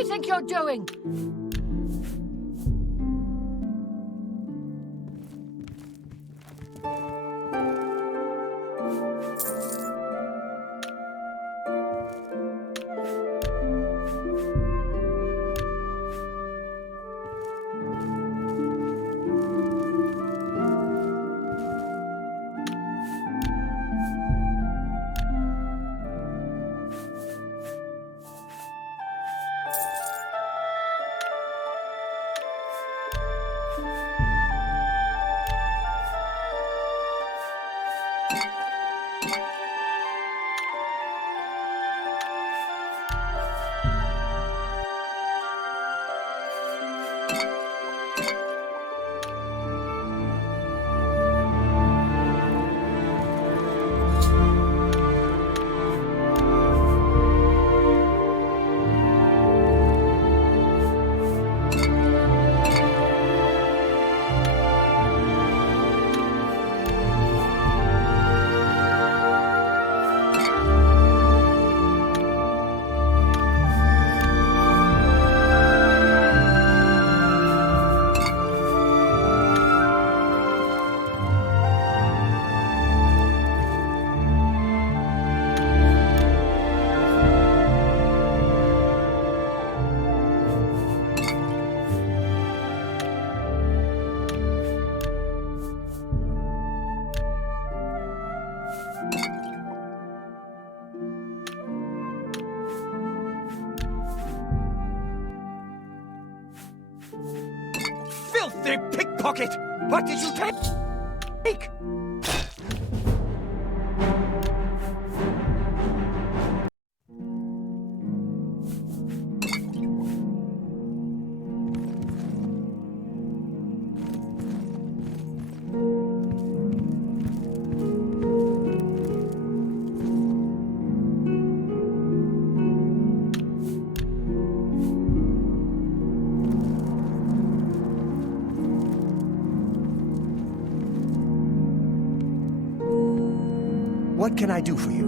you think you're doing? Filthy pickpocket! What did you take? What can I do for you?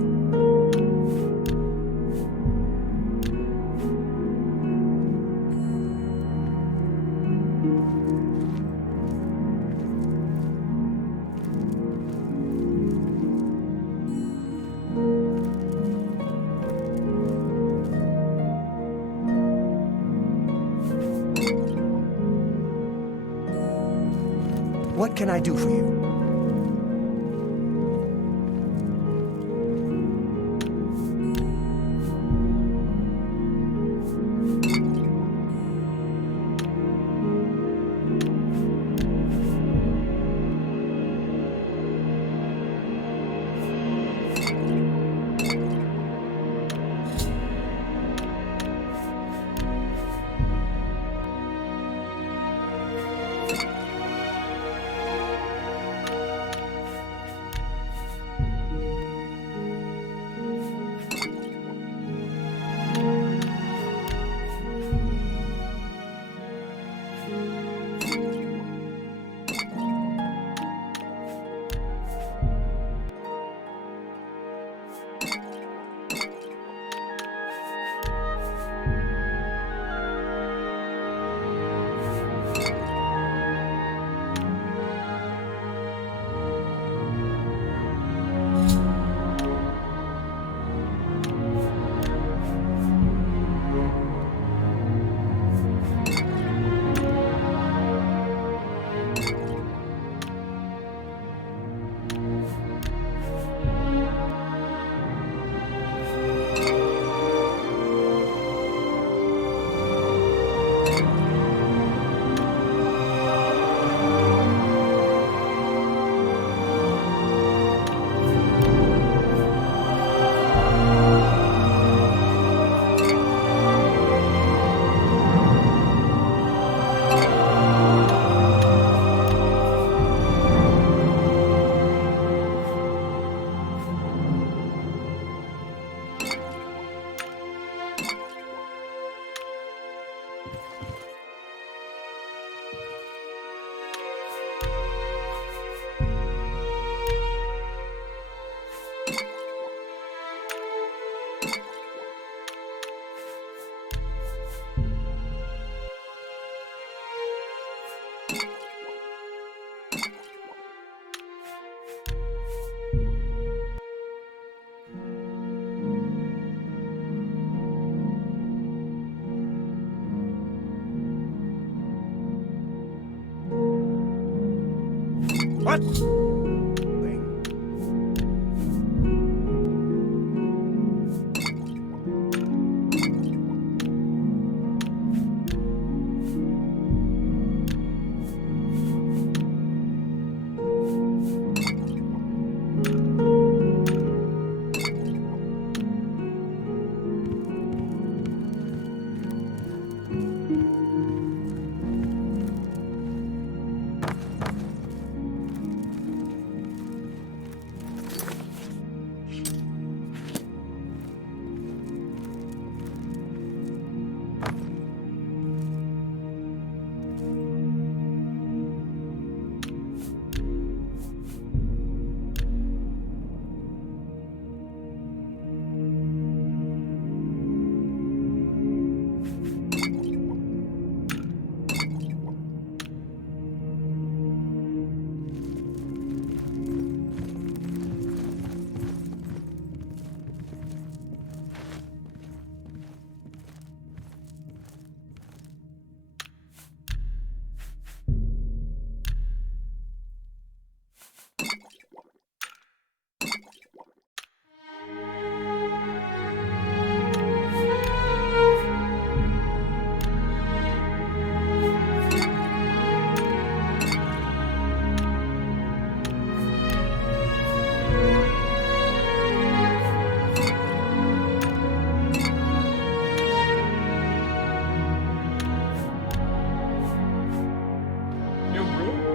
What can I do for you?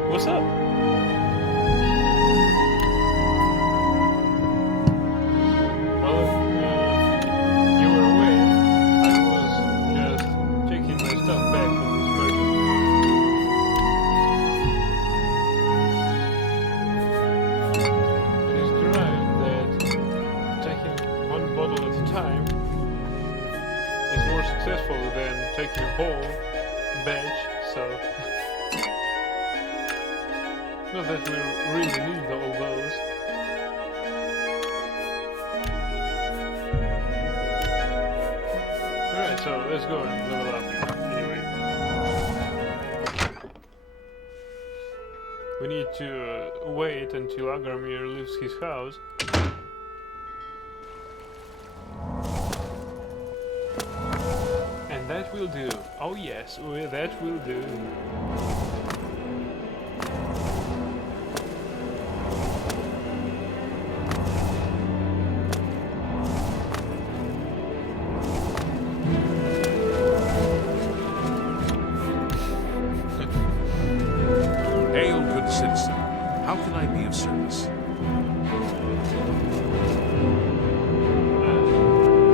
What's up? Well, you were away. I was just taking my stuff back from this merchant. It is derived that taking one bottle at a time is more successful than taking a whole batch, so... Not that we really need all those. Alright, so let's go and level up anyway. We need to wait until Agramir leaves his house. And that will do. Oh yes, that will do. Citizen, how can I be of service?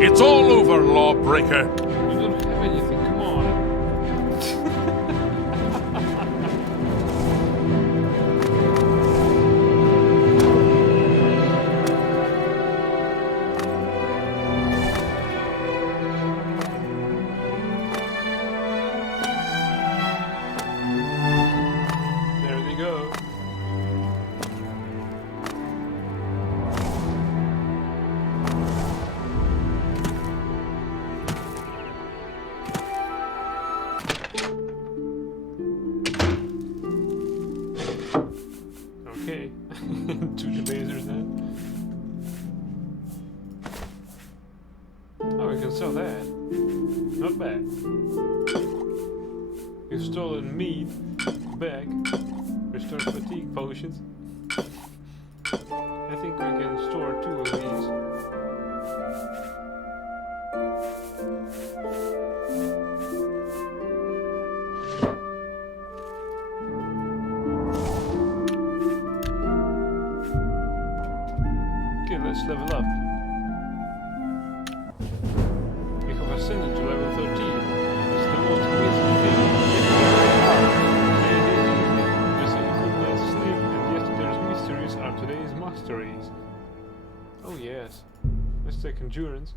It's all over, lawbreaker! You don't have anything, come on. There they go. Okay, two debasers now. Oh, we can sell that. Not bad. You've stolen meat, back, restore fatigue potions. I think we can store 2 of these. Okay, let's level up. We have ascended to level 13. It's the most amazing thing. Yesterday, good night's sleep, and yesterday's mysteries are today's masteries. Oh yes. Let's take endurance,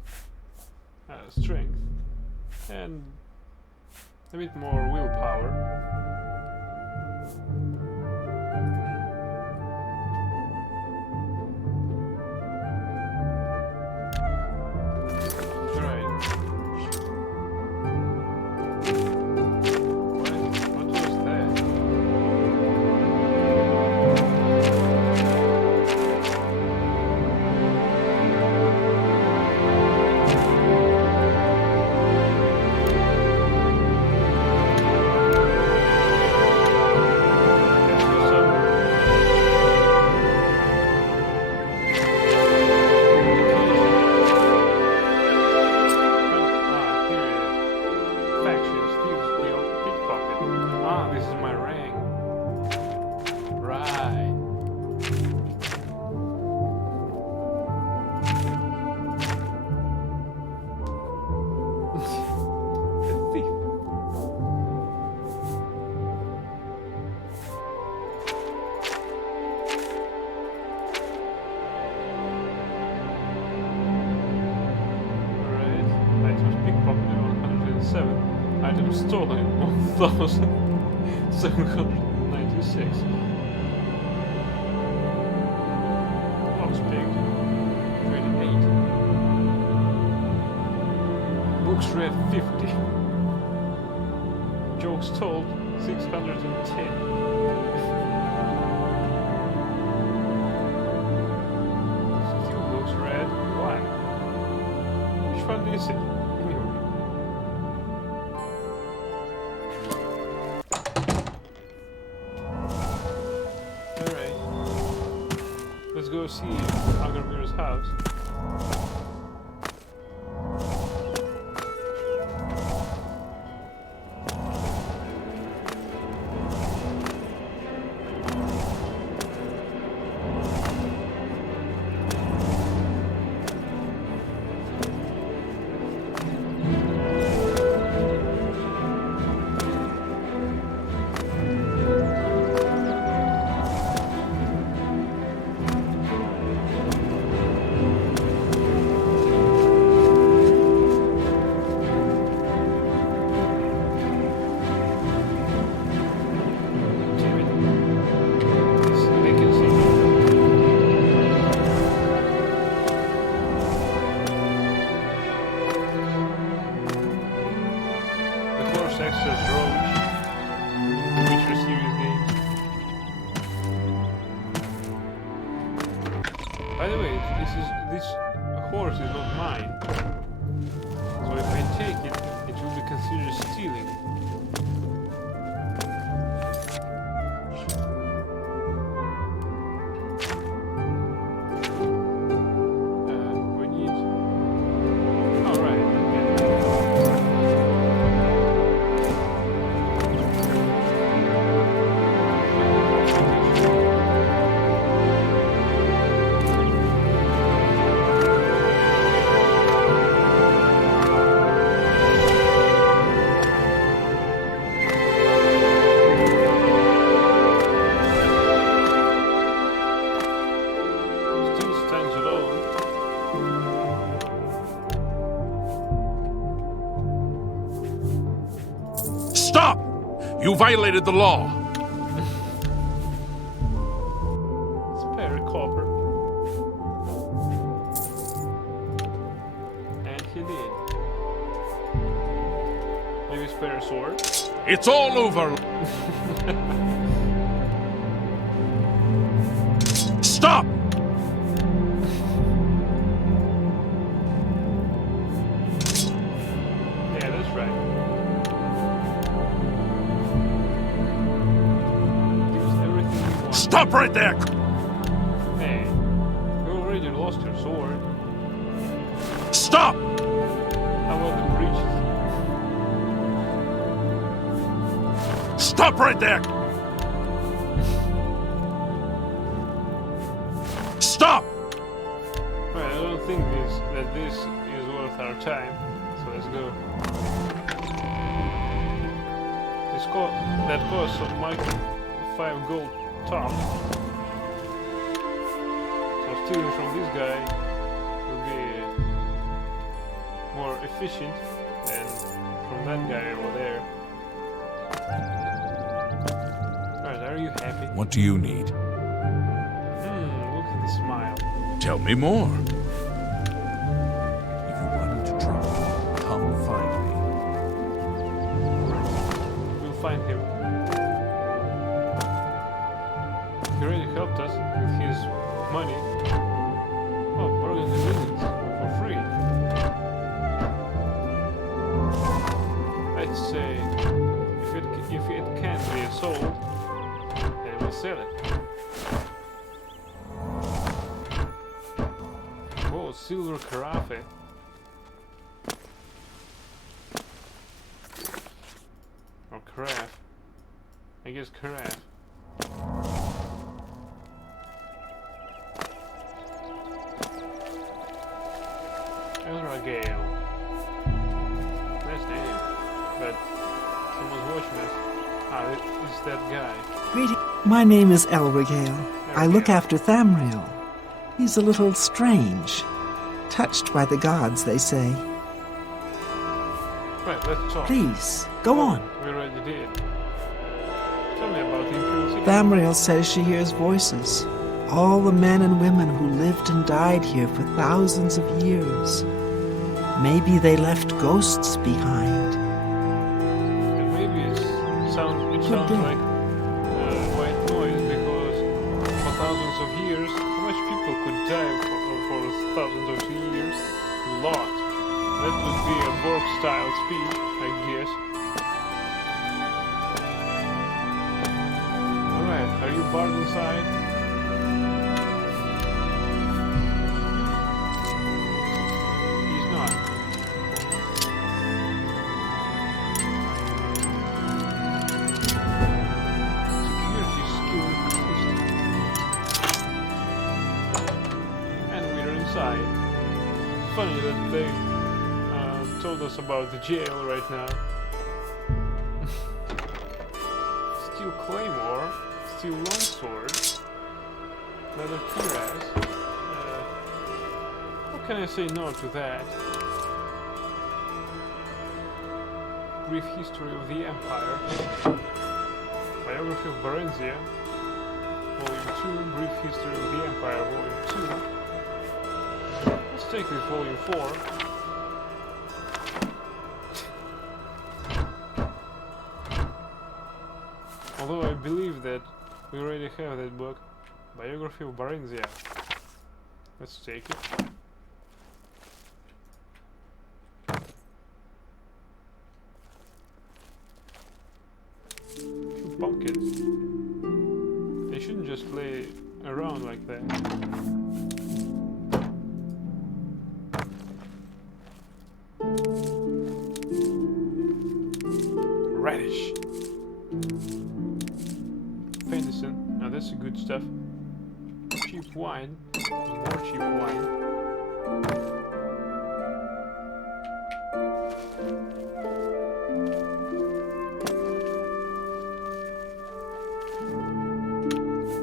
strength, and a bit more willpower. What was that? stolen in 1796. Lost pig. 28. Books read 50. Jokes told 610. Still books read 1. Which one is it? Anyway. Alright. Let's go see Agramir's house. Access Roach, Witcher series games. By the way, this horse is not mine. So if I take it, it will be considered stealing. We need. All right. Stop! You violated the law. Spare copper. And he did. Maybe spare sword. It's all over. Stop! Yeah, that's right. Stop right there! Hey, you already lost your sword. Stop! How about the breeches? Stop right there! Stop! Right, I don't think that this is worth our time. So let's go. That costs some Michael 5 gold tops. So stealing from this guy will be more efficient than from that guy over there. Alright, are you happy? What do you need? Look at the smile. Tell me more. If you run into trouble, come find me. We'll find him. He already helped us with his money. Oh, borrowing the buildings for free. I'd say if it can't be sold, then we'll sell it. Oh, silver carafe. Or carafe. I guess carafe. Elra Gale. Nice name. But someone's watching us. Ah, it's that guy. Greeting. My name is Elregale. I look after Thamriel. He's a little strange. Touched by the gods, they say. Right, let's talk. Please, go on. We already did. Tell me about the Imperial City. Thamriel says she hears voices. All the men and women who lived and died here for thousands of years. Maybe they left ghosts behind. And maybe it sounds day. like white noise because for thousands of years, how much people could die for thousands of years? A lot. That would be a Borg-style speed, I guess. Alright, are you barred inside? He's not. Security skill increased. And we're inside. Funny that they told us about the jail right now. Steel claymore, steel longsword, leather cuirass. How can I say no to that? Brief history of the Empire. Biography of Barenzia. Volume 2. Brief history of the Empire. Volume 2. Let's take this Volume 4. Although I believe that we already have that book. Biography of Barenzia. Let's take it. Two pumpkins. They shouldn't just lay around like that. Radish. Venison. Now that's the good stuff. Cheap wine. More cheap wine.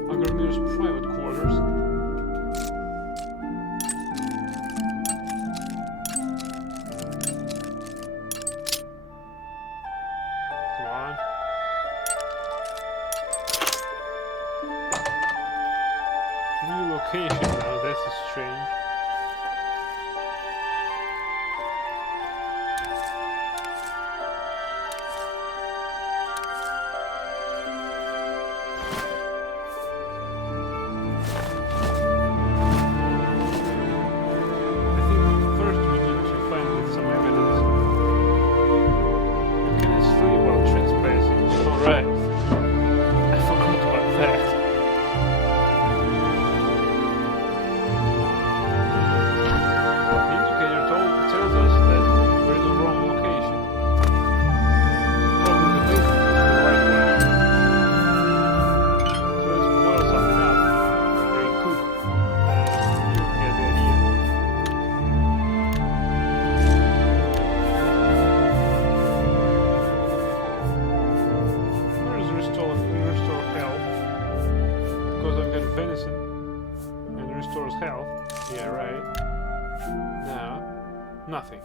Agarmir's private quarters. Come on. Relocation now, that's strange. I think first we need to find some evidence. You cannot sleep while trespassing. Alright. I forgot about that. The indicator tells us that we're in the wrong location. Probably the basement is the right one. So let's boil something up and cook. You get the idea. Where is restore health? Because I've got venison and restores health. Yeah, right. Now, nothing.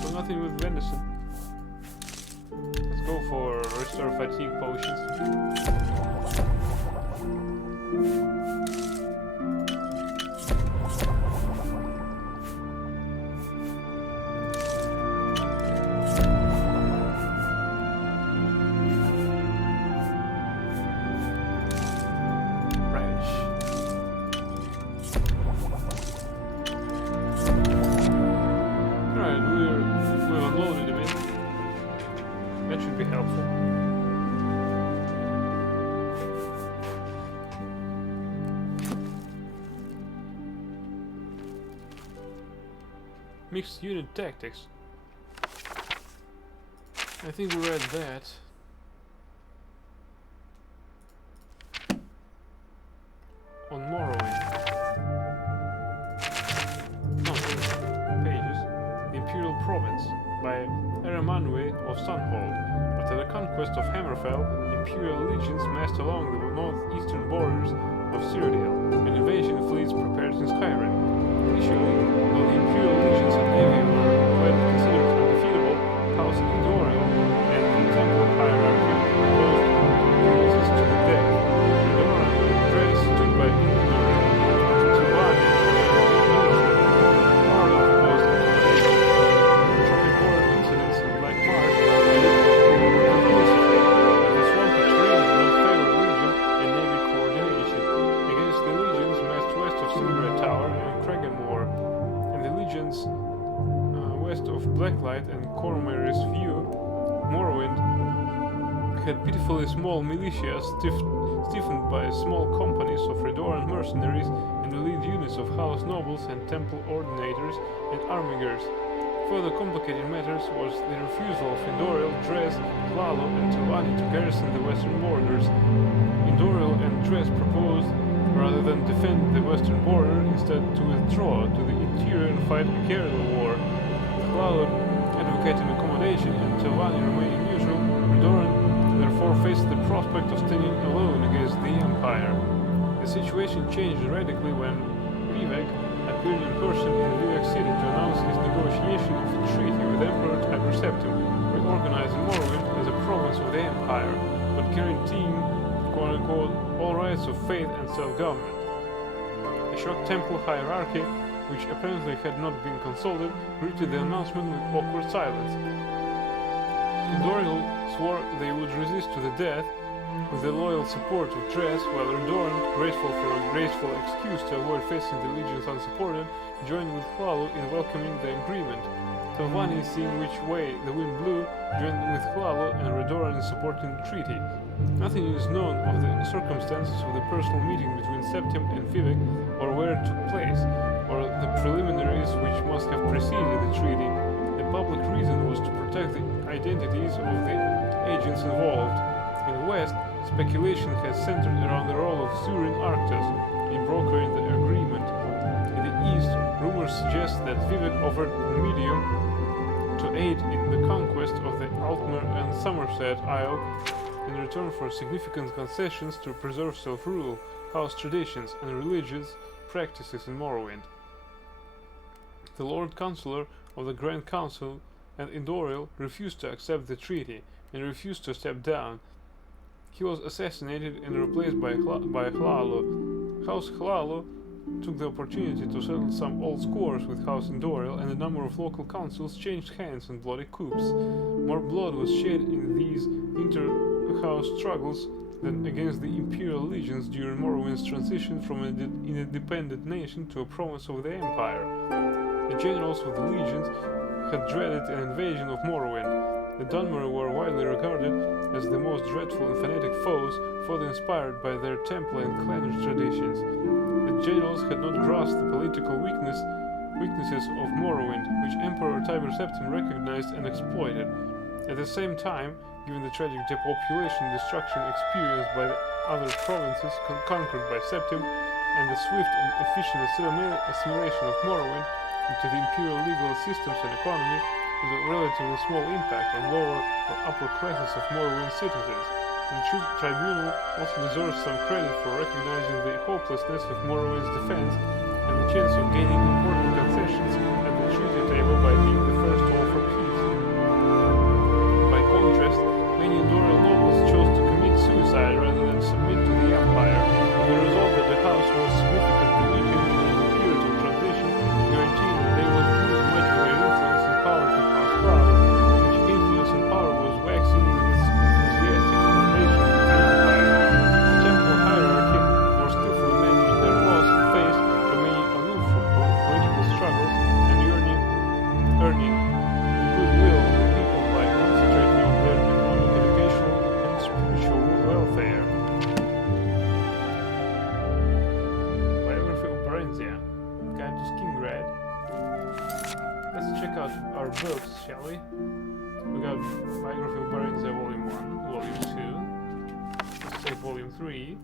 So nothing with venison. Let's go for restore fatigue potions. Radish. Alright, we've unloaded a bit. That should be helpful. Mixed unit tactics. I think we read that. On Morrowind. No, pages. The Imperial Province by Eramanwe of Sunhold. After the conquest of Hammerfell, Imperial legions massed along the northeastern borders of Cyrodiil, and invasion fleets prepared in Skyrim. Initially, though the Imperial legions Blacklight and Cormor's View, Morrowind had pitifully small militias stiffened by small companies of Redoran mercenaries and elite units of house nobles and temple ordinators and armigers. Further complicating matters was the refusal of Indoril, Dres, Hlaalu, and Telvanni to garrison the western borders. Indoril and Dres proposed, rather than defend the western border, instead to withdraw to the interior and fight a guerrilla war. With Hlaalu advocating accommodation and Telvanni remaining neutral, Redoran therefore faced the prospect of standing alone against the Empire. The situation changed radically when Vivek appeared in person in Vivek City to announce his negotiation of a treaty with Emperor Tiber Septim, reorganizing Morrowind as a province of the Empire, but guaranteeing, quote-unquote, all rights of faith and self-government. A shocked temple hierarchy, which apparently had not been consulted, greeted the announcement with awkward silence. Indoril swore they would resist to the death, with the loyal support of Dres, while Redoran, grateful for a graceful excuse to avoid facing the legions unsupported, joined with Hlaalu in welcoming the agreement. Telvanni, seeing which way the wind blew, joined with Hlaalu and Redoran in supporting the treaty. Nothing is known of the circumstances of the personal meeting between Septim and Vivek, or where it took place, or the preliminaries which must have preceded the treaty. The public reason was to protect the identities of the agents involved. In the West, speculation has centered around the role of Surin Arctos in brokering the agreement. In the East, rumors suggest that Vivek offered Medium to aid in the conquest of the Altmer and Somerset Isle in return for significant concessions to preserve self-rule, house traditions, and religious practices in Morrowind. The Lord Chancellor of the Grand Council and Indoril refused to accept the treaty and refused to step down. He was assassinated and replaced by Hlaalu. House Hlaalu took the opportunity to settle some old scores with House Indoril, and a number of local councils changed hands in bloody coups. More blood was shed in these inter-house struggles than against the Imperial legions during Morrowind's transition from an independent nation to a province of the Empire. The generals of the legions had dreaded an invasion of Morrowind. The Dunmer were widely regarded as the most dreadful and fanatic foes, further inspired by their temple and clannish traditions. The generals had not grasped the political weaknesses of Morrowind, which Emperor Tiber Septim recognized and exploited. At the same time, given the tragic depopulation and destruction experienced by the other provinces conquered by Septim, and the swift and efficient assimilation of Morrowind into the imperial legal systems and economy, with a relatively small impact on lower or upper classes of Morrowind citizens. The tribunal also deserves some credit for recognizing the hopelessness of Morrowind's defense and the chance of gaining important concessions at the treaty table by being the first to offer peace. By contrast, many Indoril nobles chose to commit suicide rather than submit to the Empire, with the result that the house was significantly weakened in the period of transition, guaranteeing that they would lose much of their influence and power to House Hlaalu, which influence and power was waxing with its enthusiastic foundation of the Empire. The temple hierarchy more skillfully managed their loss faced remaining aloof from political struggles and earning the goodwill of the people by concentrating on their economic, educational, and spiritual welfare. Biography of Barenziah, Guide to Skingrad. Let's check out our books, shall we? We got Biography of Barenziah Volume 1, Volume 2, let's say Volume 3.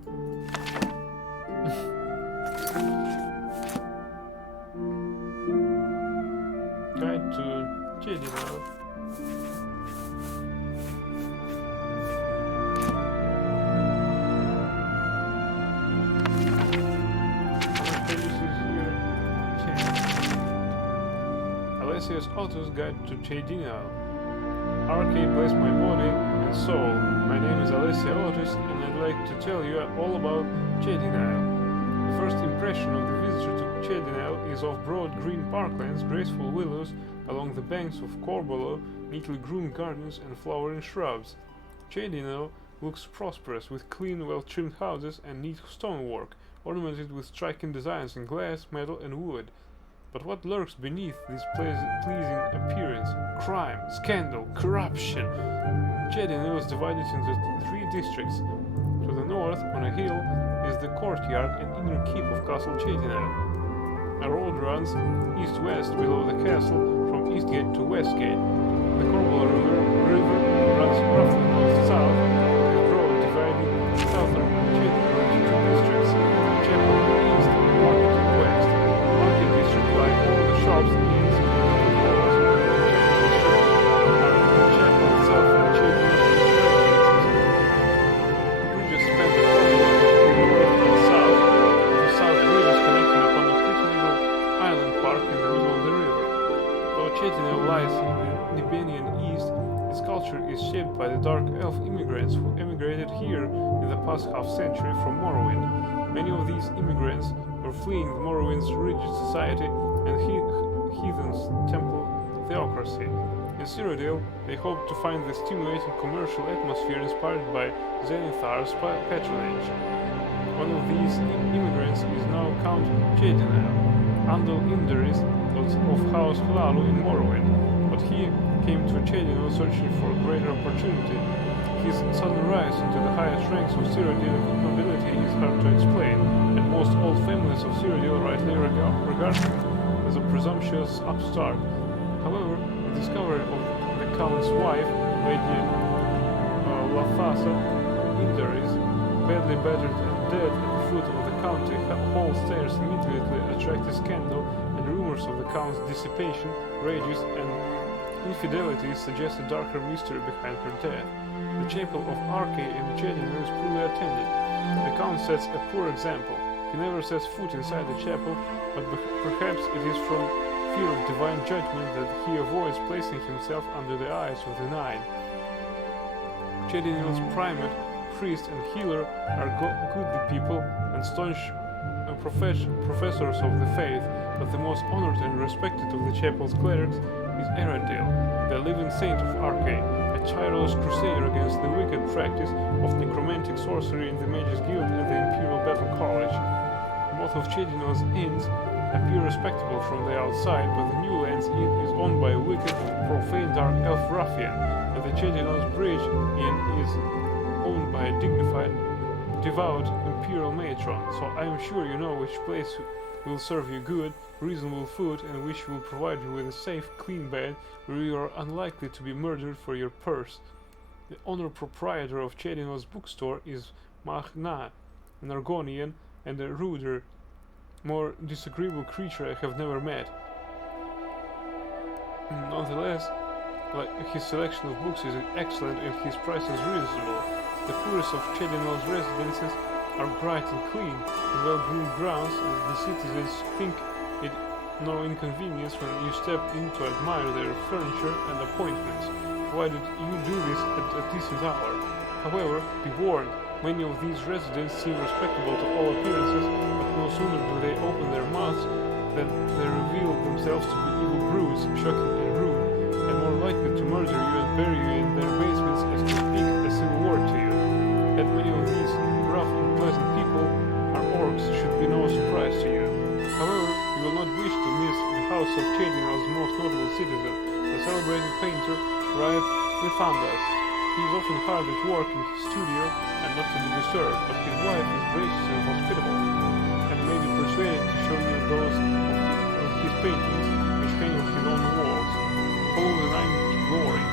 Guide to Jedinal. Alessius Otto's Guide to Jedinal. Arcade bless my body and soul. My name is Alessia Otis, and I'd like to tell you all about Jedinal. The first impression of the visitor to Jedinal is of broad green parklands, graceful willows along the banks of Corbolo, neatly groomed gardens and flowering shrubs. Jedinal looks prosperous, with clean, well-trimmed houses and neat stonework, ornamented with striking designs in glass, metal and wood. But what lurks beneath this pleasing appearance? Crime, scandal, corruption. Cheddinale is divided into 3 districts. To the north, on a hill, is the courtyard and inner keep of Castle Cheddinale. A road runs east-west below the castle from Eastgate to Westgate. The Cornwall River runs roughly north-south, with road dividing southern Cheddinale into 2 districts. Chapel to the east, Market to the west. Market district, like all the shops, inns, and footfalls. Chapel district are the chapel itself and Cheddinale residences. Bridges span the Cornwall River north and south. The south bridges connecting upon a pretty little island park in the middle of the river. Though Cheddinale lies in the Nibenian East, its culture is shaped by the dark elf immigrants who emigrated here in the past half-century from Morrowind. Many of these immigrants were fleeing the Morrowind's rigid society and heathen's temple theocracy. In Cyrodiil, they hoped to find the stimulating commercial atmosphere inspired by Zenithar's patronage. One of these immigrants is now Count Cheddinale, Andal Inderis of House Hlalu in Morrowind, but he came to Cheddinale searching for a greater opportunity. His sudden rise into the highest ranks of Cyrodiil nobility is hard to explain, and most old families of Cyrodiil rightly regard him as a presumptuous upstart. However, the discovery of the Count's wife, Lady Lathasa Inderis, badly battered and dead at the foot of the county hall stairs immediately attracted scandal, and rumors of the Count's dissipation, rages, and infidelity suggest a darker mystery behind her death. The chapel of Arche in Cheddinale is poorly attended. The Count sets a poor example. He never sets foot inside the chapel, but perhaps it is from fear of divine judgment that he avoids placing himself under the eyes of the Nine. Cheddinale's primate, priest, and healer are goodly people and staunch professors of the faith, but the most honored and respected of the chapel's clerics is Erendil, the living saint of Arche, a tireless crusader against the wicked practice of necromantic sorcery in the Mages Guild and the Imperial Battle College. Both of Cheddinale's inns appear respectable from the outside, but the Newlands Inn is owned by a wicked, profane dark elf ruffian, and the Cheddinale's Bridge Inn is owned by a dignified, devout imperial matron, so I am sure you know which place will serve you good, reasonable food, and which will provide you with a safe, clean bed where you are unlikely to be murdered for your purse. The honored proprietor of Cheddinale's bookstore is Magna, an Argonian and a ruder, more disagreeable creature I have never met. Nonetheless, his selection of books is excellent and his price is reasonable. The poorest of Cheddinale's residences are bright and clean, with well-groomed grounds, and the citizens think it no inconvenience when you step in to admire their furniture and appointments, provided you do this at a decent hour. However, be warned, many of these residents seem respectable to all appearances, but no sooner do they open their mouths than they reveal themselves to be evil brutes, shocking and rude, and more likely to murder you and bury you in their basements as to speak a civil word to you. That many of these rough and pleasant people are orcs should be no surprise to you. However, you will not wish to miss the house of Cheddinale's most notable citizen, the celebrated painter Raif Lithandas. He is often hard at work in his studio and not to be disturbed, but his wife is gracious and hospitable, and may be persuaded to show you those of his paintings which hang on his own walls. Follow the Nine to glory.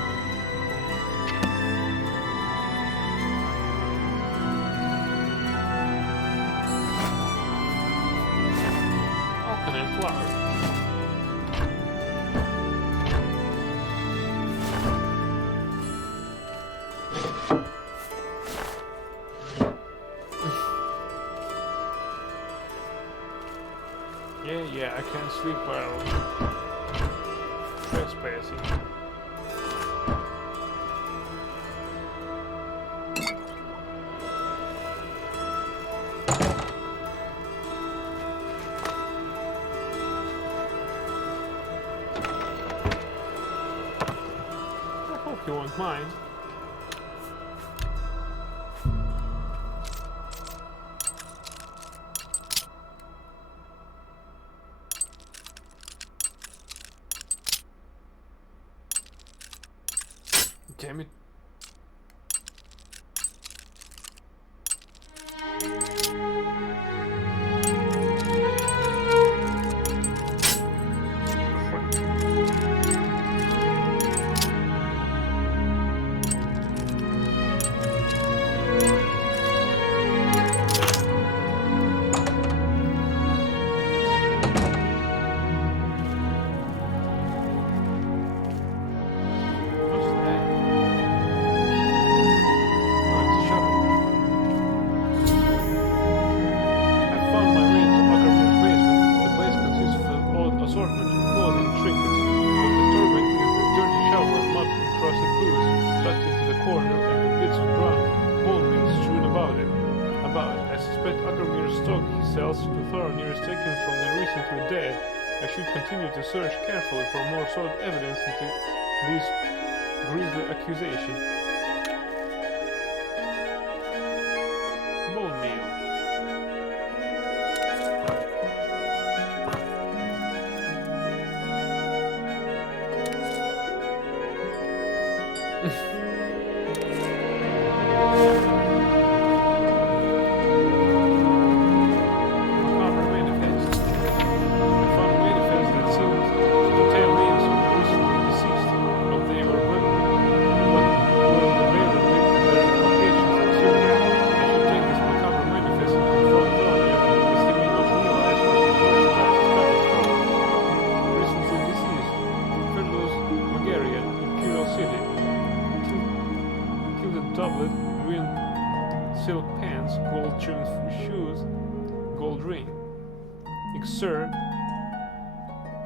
Flower. Yeah, I can't sleep while trespassing. You won't mind. Damn it. What's that? Oh, it's a shuttle. I found my way to Ackerman's basement. The place consists of an odd assortment of clothing and trinkets. Most disturbing is the dirty shovel and mud-encrusted boots tucked into the corner and the bits of ground bone meal strewn about it. I suspect Ackerman's stock he sells to Thoronir is taken from the recently dead. I should continue to search carefully for more solid evidence into this grisly accusation. Bone meal. Macabre manifest. I found a manifest that seems to tell names of the recently deceased, but they were what was the bearer with their locations and Syria. I should take this macabre manifest and confront Thoronir, as he may not realize where his merchandise is coming from. Recently deceased, Fergus Magarian, Imperial City. Gilded doublet, green silk pants, gold trimmed shoes, gold ring. Xur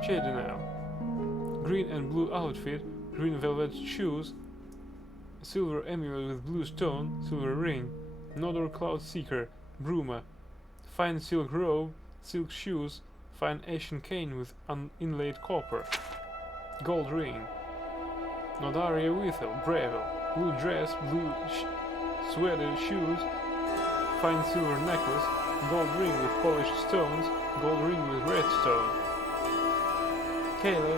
Chedinel. Green and blue outfit, green velvet shoes, silver amulet with blue stone, silver ring. Nodor Cloud Seeker, Bruma. Fine silk robe, silk shoes, fine Asian cane with inlaid copper. Gold ring. Nodaria Withel, Breville. Blue dress, blue sweater shoes, fine silver necklace, gold ring with polished stones, gold ring with red stone. Kayla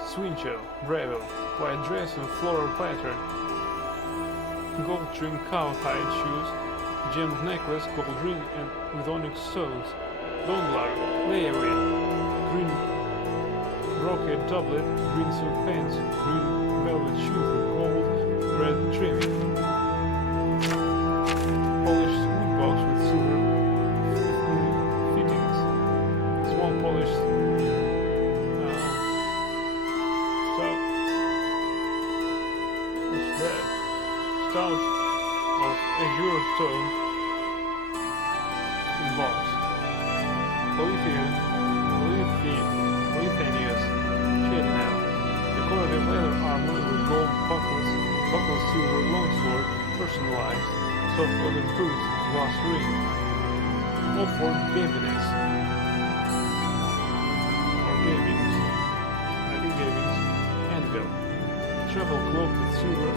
Swinchell, Breville. White dress and floral pattern. Gold trimmed cowhide shoes, gemmed necklace, gold ring and with onyx stones. Donglar, Leawin. Green brocade doublet, green silk pants, green velvet shoes with gold red trimming. Polished wood box with silver fittings. Small polished stout. What's that? Stout of azure stone in box. Polythenius Chedinel. Decorative leather armor with gold buckles, silver longsword, personalized, soft leather boots, glass ring. Oxford Gavinius. Or Gavings. I think Gavings. Anvil. Travel cloak with silver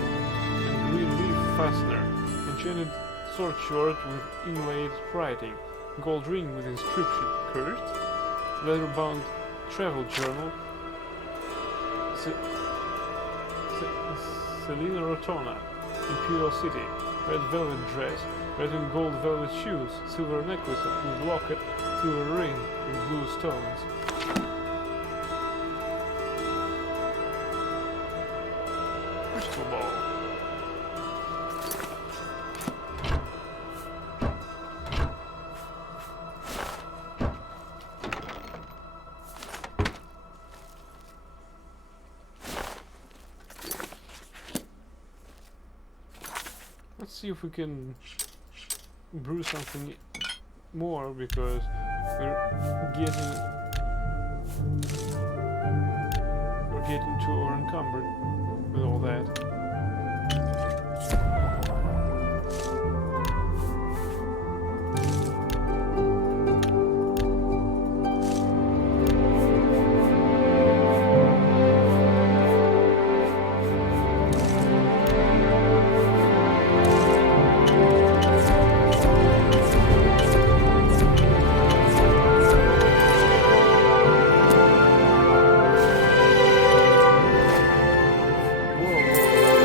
and green leaf fastener. Enchanted sword short with inlaid writing. Gold ring with inscription cursed. Leather-bound travel journal. Selina Rotona, Imperial City. Red velvet dress, red and gold velvet shoes, silver necklace with locket, silver ring with blue stones. Crystal ball. Let's see if we can brew something more, because we're getting too over-encumbered with all that. Whoa.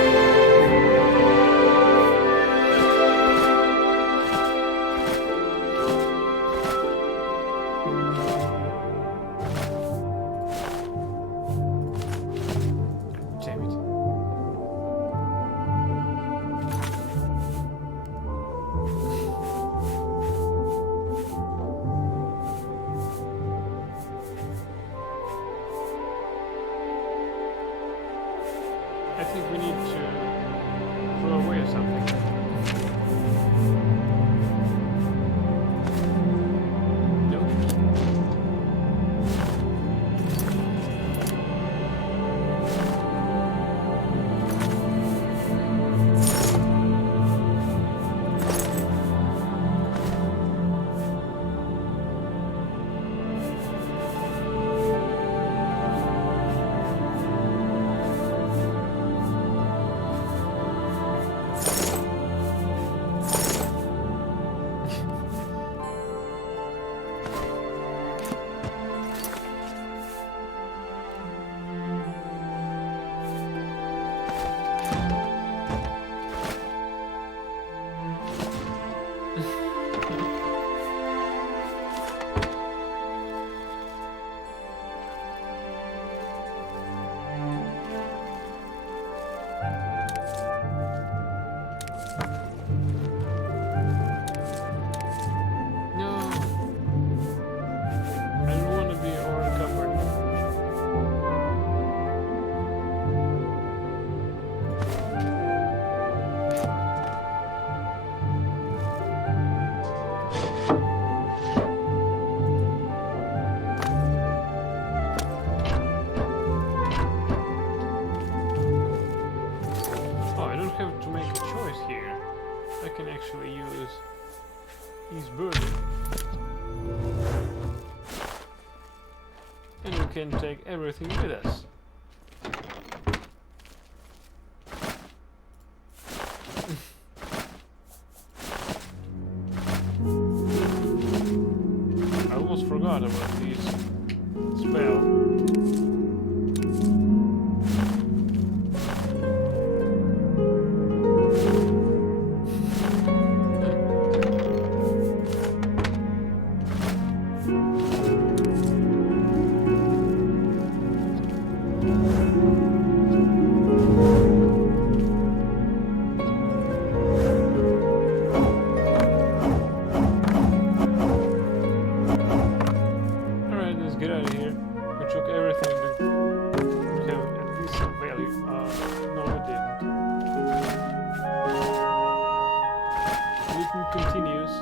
I think we need to throw away something. Nope. No. I don't want to be overcovered. Oh, I don't have to make a choice here. I can actually use his burden. And we can take everything with us. I almost forgot about this spell. Alright, let's get out of here. We took everything that would have at least some value. No, we didn't. Meeting continues.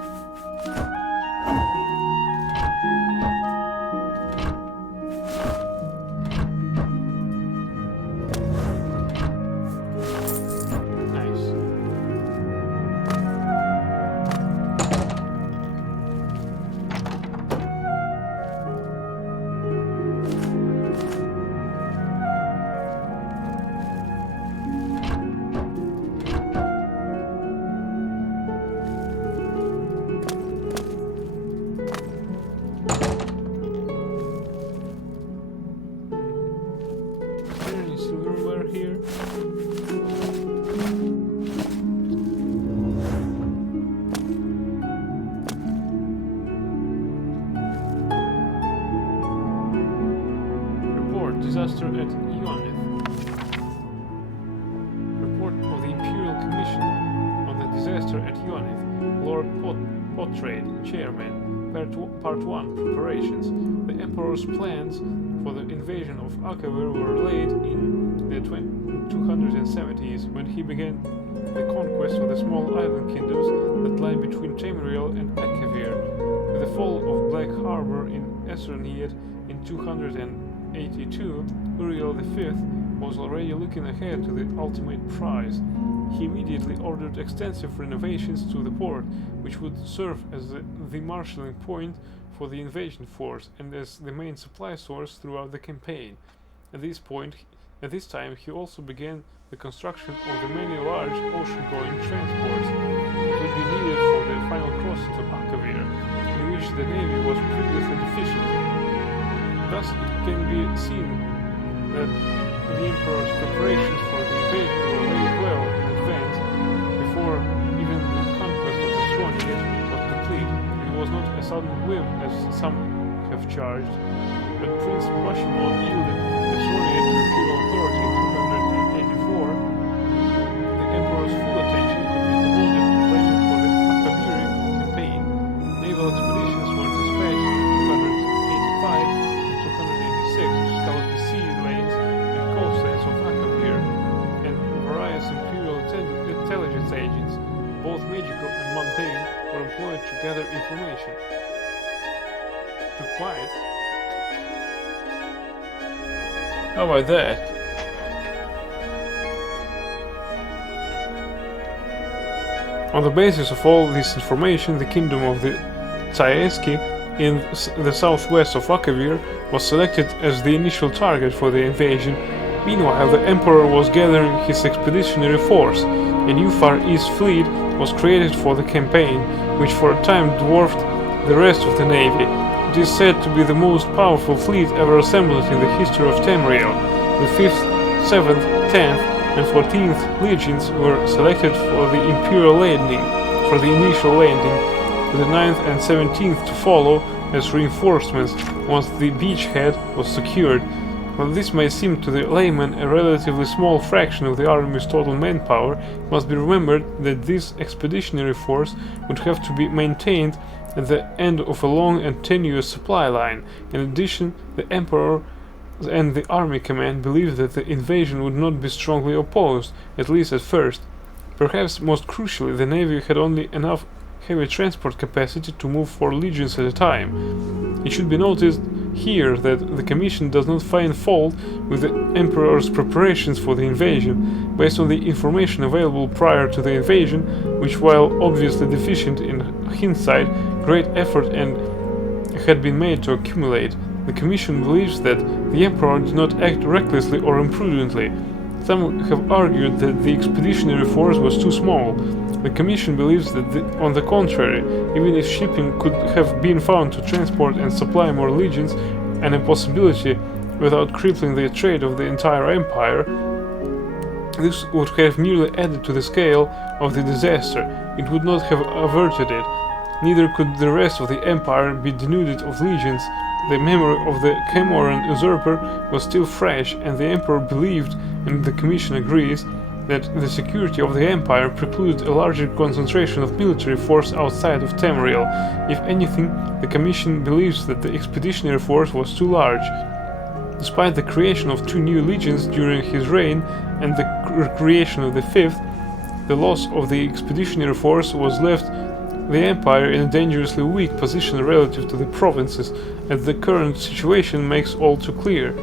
Nice. Is there any silverware here? Report disaster at Ionith. Report of the Imperial Commission on the disaster at Ionith. Lord Potrade, Chairman. Part 1 Preparations. The Emperor's plans for the invasion of Akavir were laid in the 270s when he began the conquest of the small island kingdoms that lie between Tamriel and Akavir. With the fall of Black Harbor in Esraniet in 282, Uriel V was already looking ahead to the ultimate prize. He immediately ordered extensive renovations to the port, which would serve as the marshalling point for the invasion force and as the main supply source throughout the campaign. At this time, he also began the construction of the many large ocean-going transports that would be needed for the final crossing to Akavir, in which the navy was previously deficient. Thus, it can be seen that the Emperor's preparations for the invasion were laid well in advance before even the conquest of the Swanid was complete. It was not a sudden whim, as some have charged. When Prince Bashimon yielded the Swanid to Imperial authority in 284, the Emperor's full attention could be devoted to planning for the Akaviri campaign. Naval expeditions were dispatched in 285 and 286 to scout the sea lanes and coastlines of Akavir, and expedition. Too quiet. How about that? On the basis of all this information, the kingdom of the Tsaeski in the southwest of Akavir was selected as the initial target for the invasion. Meanwhile, the emperor was gathering his expeditionary force. A new Far East fleet was created for the campaign, which for a time dwarfed the rest of the navy. It is said to be the most powerful fleet ever assembled in the history of Tamriel. The 5th, 7th, 10th, and 14th legions were selected for the imperial landing, initial landing, with the 9th and 17th to follow as reinforcements once the beachhead was secured. While this may seem to the layman a relatively small fraction of the army's total manpower, it must be remembered that this expeditionary force would have to be maintained at the end of a long and tenuous supply line. In addition, the emperor and the army command believed that the invasion would not be strongly opposed, at least at first. Perhaps most crucially, the navy had only enough heavy transport capacity to move 4 legions at a time. It should be noticed here that the Commission does not find fault with the Emperor's preparations for the invasion. Based on the information available prior to the invasion, which while obviously deficient in hindsight, great effort had been made to accumulate, the Commission believes that the Emperor did not act recklessly or imprudently. Some have argued that the expeditionary force was too small. The Commission believes that, on the contrary, even if shipping could have been found to transport and supply more legions, an impossibility without crippling the trade of the entire empire, this would have merely added to the scale of the disaster. It would not have averted it. Neither could the rest of the empire be denuded of legions. The memory of the Camoran usurper was still fresh, and the emperor believed, and the Commission agrees, that the security of the empire precluded a larger concentration of military force outside of Tamriel. If anything, the Commission believes that the expeditionary force was too large. Despite the creation of 2 new legions during his reign and the creation of the 5th, the loss of the expeditionary force was left the empire in a dangerously weak position relative to the provinces, and the current situation makes all too clear.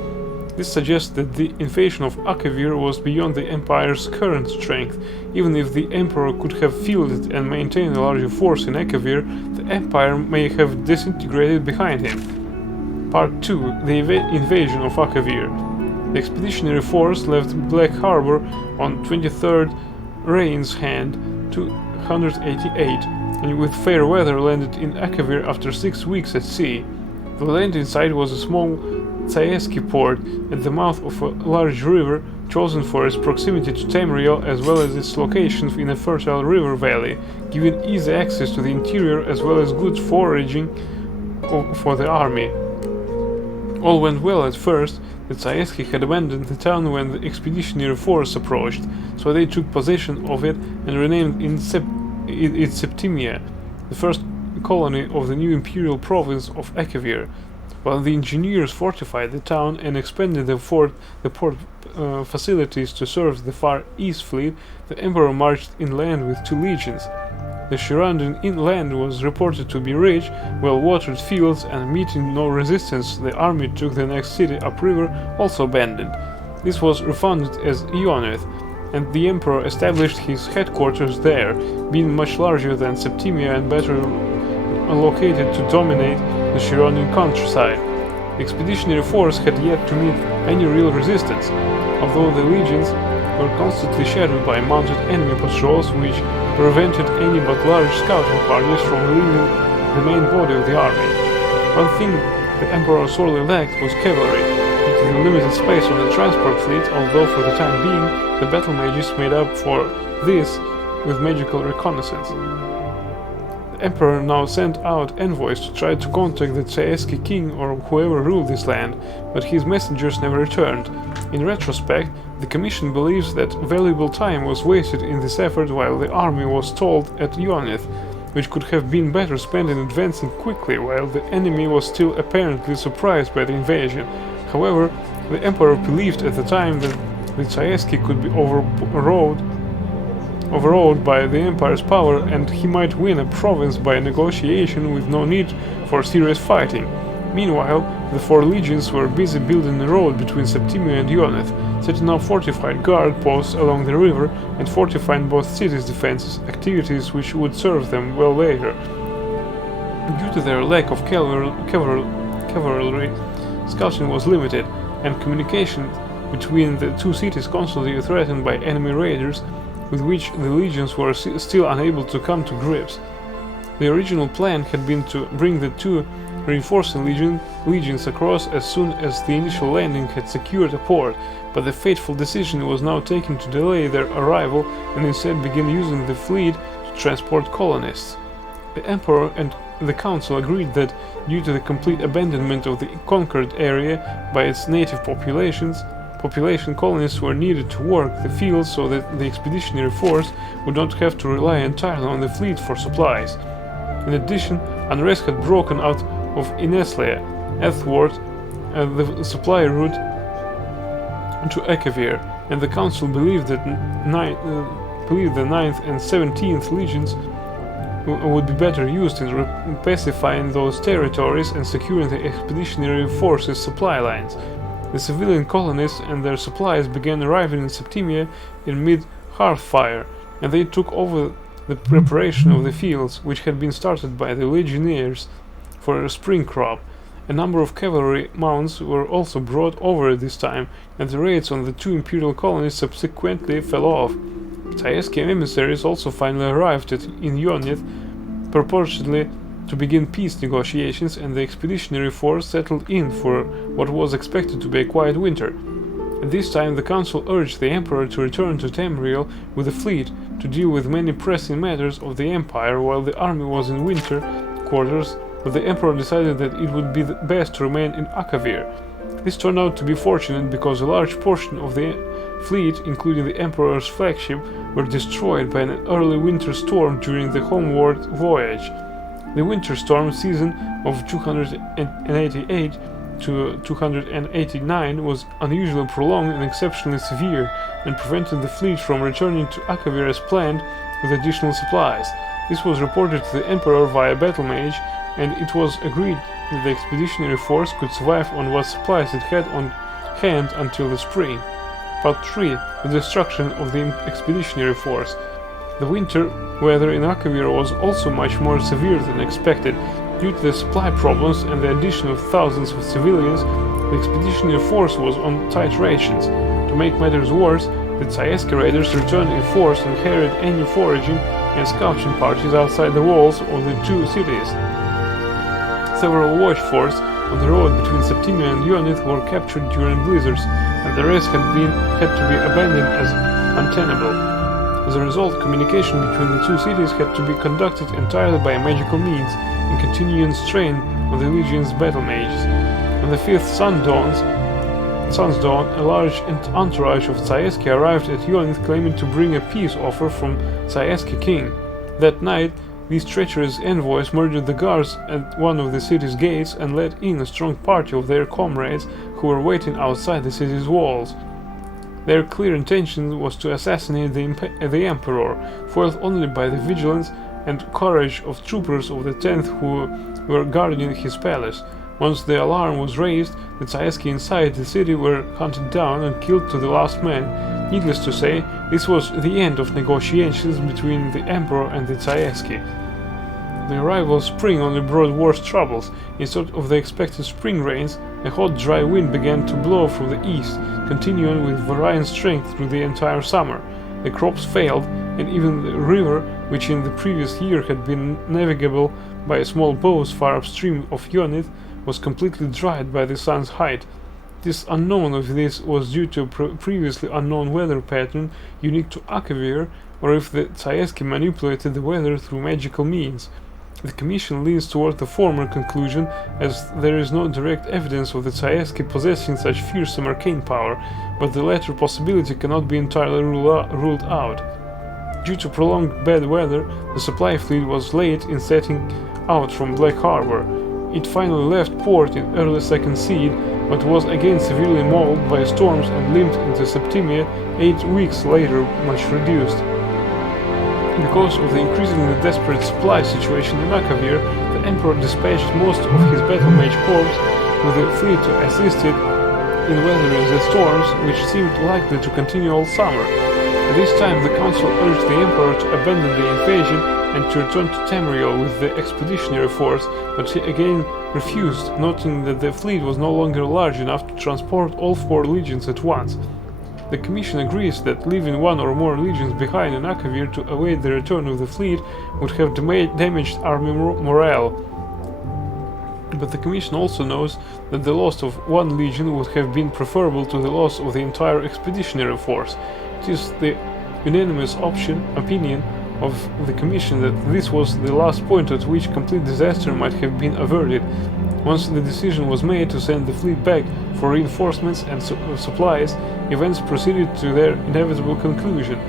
This suggests that the invasion of Akavir was beyond the empire's current strength. Even if the emperor could have fielded and maintained a larger force in Akavir, the empire may have disintegrated behind him. Part 2. The invasion of Akavir. The expeditionary force left Black Harbor on 23rd Rain's Hand 288, and with fair weather landed in Akavir after 6 weeks at sea. The landing site was a small Tsaeski port at the mouth of a large river, chosen for its proximity to Tamriel as well as its location in a fertile river valley, giving easy access to the interior as well as good foraging for the army. All went well at first. The Tsaeski had abandoned the town when the expeditionary force approached, so they took possession of it and renamed it Septimia, the first colony of the new imperial province of Akavir. While the engineers fortified the town and expanded the port facilities to serve the Far East fleet, the emperor marched inland with 2 legions. The surrounding inland was reported to be rich, well-watered fields, and meeting no resistance, the army took the next city upriver, also abandoned. This was refounded as Ionith, and the emperor established his headquarters there, being much larger than Septimia and better located to dominate the surrounding countryside. The expeditionary force had yet to meet any real resistance, although the legions were constantly shadowed by mounted enemy patrols which prevented any but large scouting parties from leaving the main body of the army. One thing the emperor sorely lacked was cavalry. Due to the limited space on the transport fleet, although for the time being the battle mages made up for this with magical reconnaissance. The emperor now sent out envoys to try to contact the Tsaeski king or whoever ruled this land, but his messengers never returned. In retrospect, the Commission believes that valuable time was wasted in this effort while the army was stalled at Ionith, which could have been better spent in advancing quickly while the enemy was still apparently surprised by the invasion. However, the emperor believed at the time that the Tsaeski could be overrode overawed by the Empire's power, and he might win a province by negotiation with no need for serious fighting. Meanwhile, the four legions were busy building a road between Septimia and Ionith, setting up fortified guard posts along the river and fortifying both cities' defenses, activities which would serve them well later. Due to their lack of cavalry, scouting was limited, and communication between the two cities constantly threatened by enemy raiders, with which the legions were still unable to come to grips. The original plan had been to bring the two reinforcing legions across as soon as the initial landing had secured a port, but the fateful decision was now taken to delay their arrival and instead begin using the fleet to transport colonists. The Emperor and the Council agreed that, due to the complete abandonment of the conquered area by its native population, colonists were needed to work the fields so that the expeditionary force would not have to rely entirely on the fleet for supplies. In addition, unrest had broken out of Ineslia, athwart the supply route to Akavir, and the Council believed that the 9th and 17th legions would be better used in pacifying those territories and securing the expeditionary forces' supply lines. The civilian colonists and their supplies began arriving in Septimia in mid-Hearthfire, and they took over the preparation of the fields, which had been started by the legionnaires for a spring crop. A number of cavalry mounts were also brought over at this time, and the raids on the two imperial colonies subsequently fell off. Tsaeski emissaries also finally arrived in Ionith, purportedly to begin peace negotiations, and the expeditionary force settled in for what was expected to be a quiet winter. At this time, the Council urged the Emperor to return to Tamriel with a fleet to deal with many pressing matters of the Empire while the army was in winter quarters, but the Emperor decided that it would be best to remain in Akavir. This turned out to be fortunate because a large portion of the fleet, including the Emperor's flagship, were destroyed by an early winter storm during the homeward voyage. The winter storm season of 288 to 289 was unusually prolonged and exceptionally severe, and prevented the fleet from returning to Akavir as planned with additional supplies. This was reported to the Emperor via Battle Mage, and it was agreed that the expeditionary force could survive on what supplies it had on hand until the spring. Part 3. The destruction of the expeditionary force. The winter weather in Akavir was also much more severe than expected. Due to the supply problems and the addition of thousands of civilians, the expeditionary force was on tight rations. To make matters worse, the Tsaeski raiders returned in force and harried any foraging and scouting parties outside the walls of the two cities. Several watch forts on the road between Septimia and Ionith were captured during blizzards, and the rest had to be abandoned as untenable. As a result, communication between the two cities had to be conducted entirely by magical means, in continuing strain on the legion's battle mages. On the 5th sun's dawn, a large entourage of Tsaeski arrived at Ionith claiming to bring a peace offer from Tsaeski king. That night, these treacherous envoys murdered the guards at one of the city's gates and let in a strong party of their comrades who were waiting outside the city's walls. Their clear intention was to assassinate the Emperor, foiled only by the vigilance and courage of troopers of the 10th who were guarding his palace. Once the alarm was raised, the Tsaeski inside the city were hunted down and killed to the last man. Needless to say, this was the end of negotiations between the Emperor and the Tsaeski. The arrival of spring only brought worse troubles. Instead of the expected spring rains, a hot, dry wind began to blow from the east, continuing with varying strength through the entire summer. The crops failed, and even the river, which in the previous year had been navigable by small boats far upstream of Ionith, was completely dried by the sun's height. This unknown of this was due to a previously unknown weather pattern unique to Akavir, or if the Tsaeski manipulated the weather through magical means. The Commission leans toward the former conclusion, as there is no direct evidence of the Tsaeski possessing such fearsome arcane power, but the latter possibility cannot be entirely ruled out. Due to prolonged bad weather, the supply fleet was late in setting out from Black Harbor. It finally left port in early Second Seed, but was again severely mauled by storms and limped into Septimia 8 weeks later, much reduced. Because of the increasingly desperate supply situation in Akavir, the Emperor dispatched most of his battle mage corps with a fleet to assist it in weathering the storms, which seemed likely to continue all summer. At this time, the council urged the Emperor to abandon the invasion and to return to Tamriel with the expeditionary force, but he again refused, noting that the fleet was no longer large enough to transport all 4 legions at once. The Commission agrees that leaving 1 or more legions behind in Akavir to await the return of the fleet would have damaged army morale. But the Commission also knows that the loss of 1 legion would have been preferable to the loss of the entire expeditionary force. It is the unanimous opinion of the Commission that this was the last point at which complete disaster might have been averted. Once the decision was made to send the fleet back for reinforcements and supplies, events proceeded to their inevitable conclusion.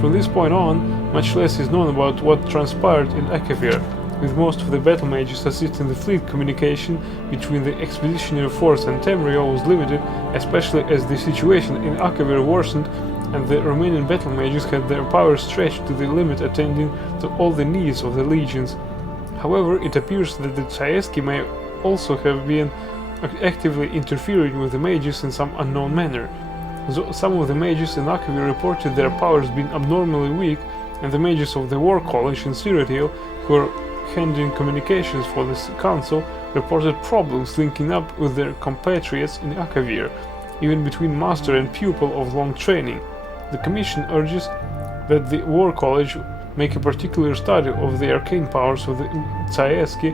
From this point on, much less is known about what transpired in Akavir, with most of the battle mages assisting the fleet. Communication between the expeditionary force and Tamriel was limited, especially as the situation in Akavir worsened and the remaining battle mages had their powers stretched to the limit, attending to all the needs of the legions. However, it appears that the Tsaeski may also have been actively interfering with the mages in some unknown manner. Some of the mages in Akavir reported their powers being abnormally weak, and the mages of the War College in Cyrodiil, who were handling communications for the council, reported problems linking up with their compatriots in Akavir, even between master and pupil of long training. The Commission urges that the War College make a particular study of the arcane powers of the Tsaeski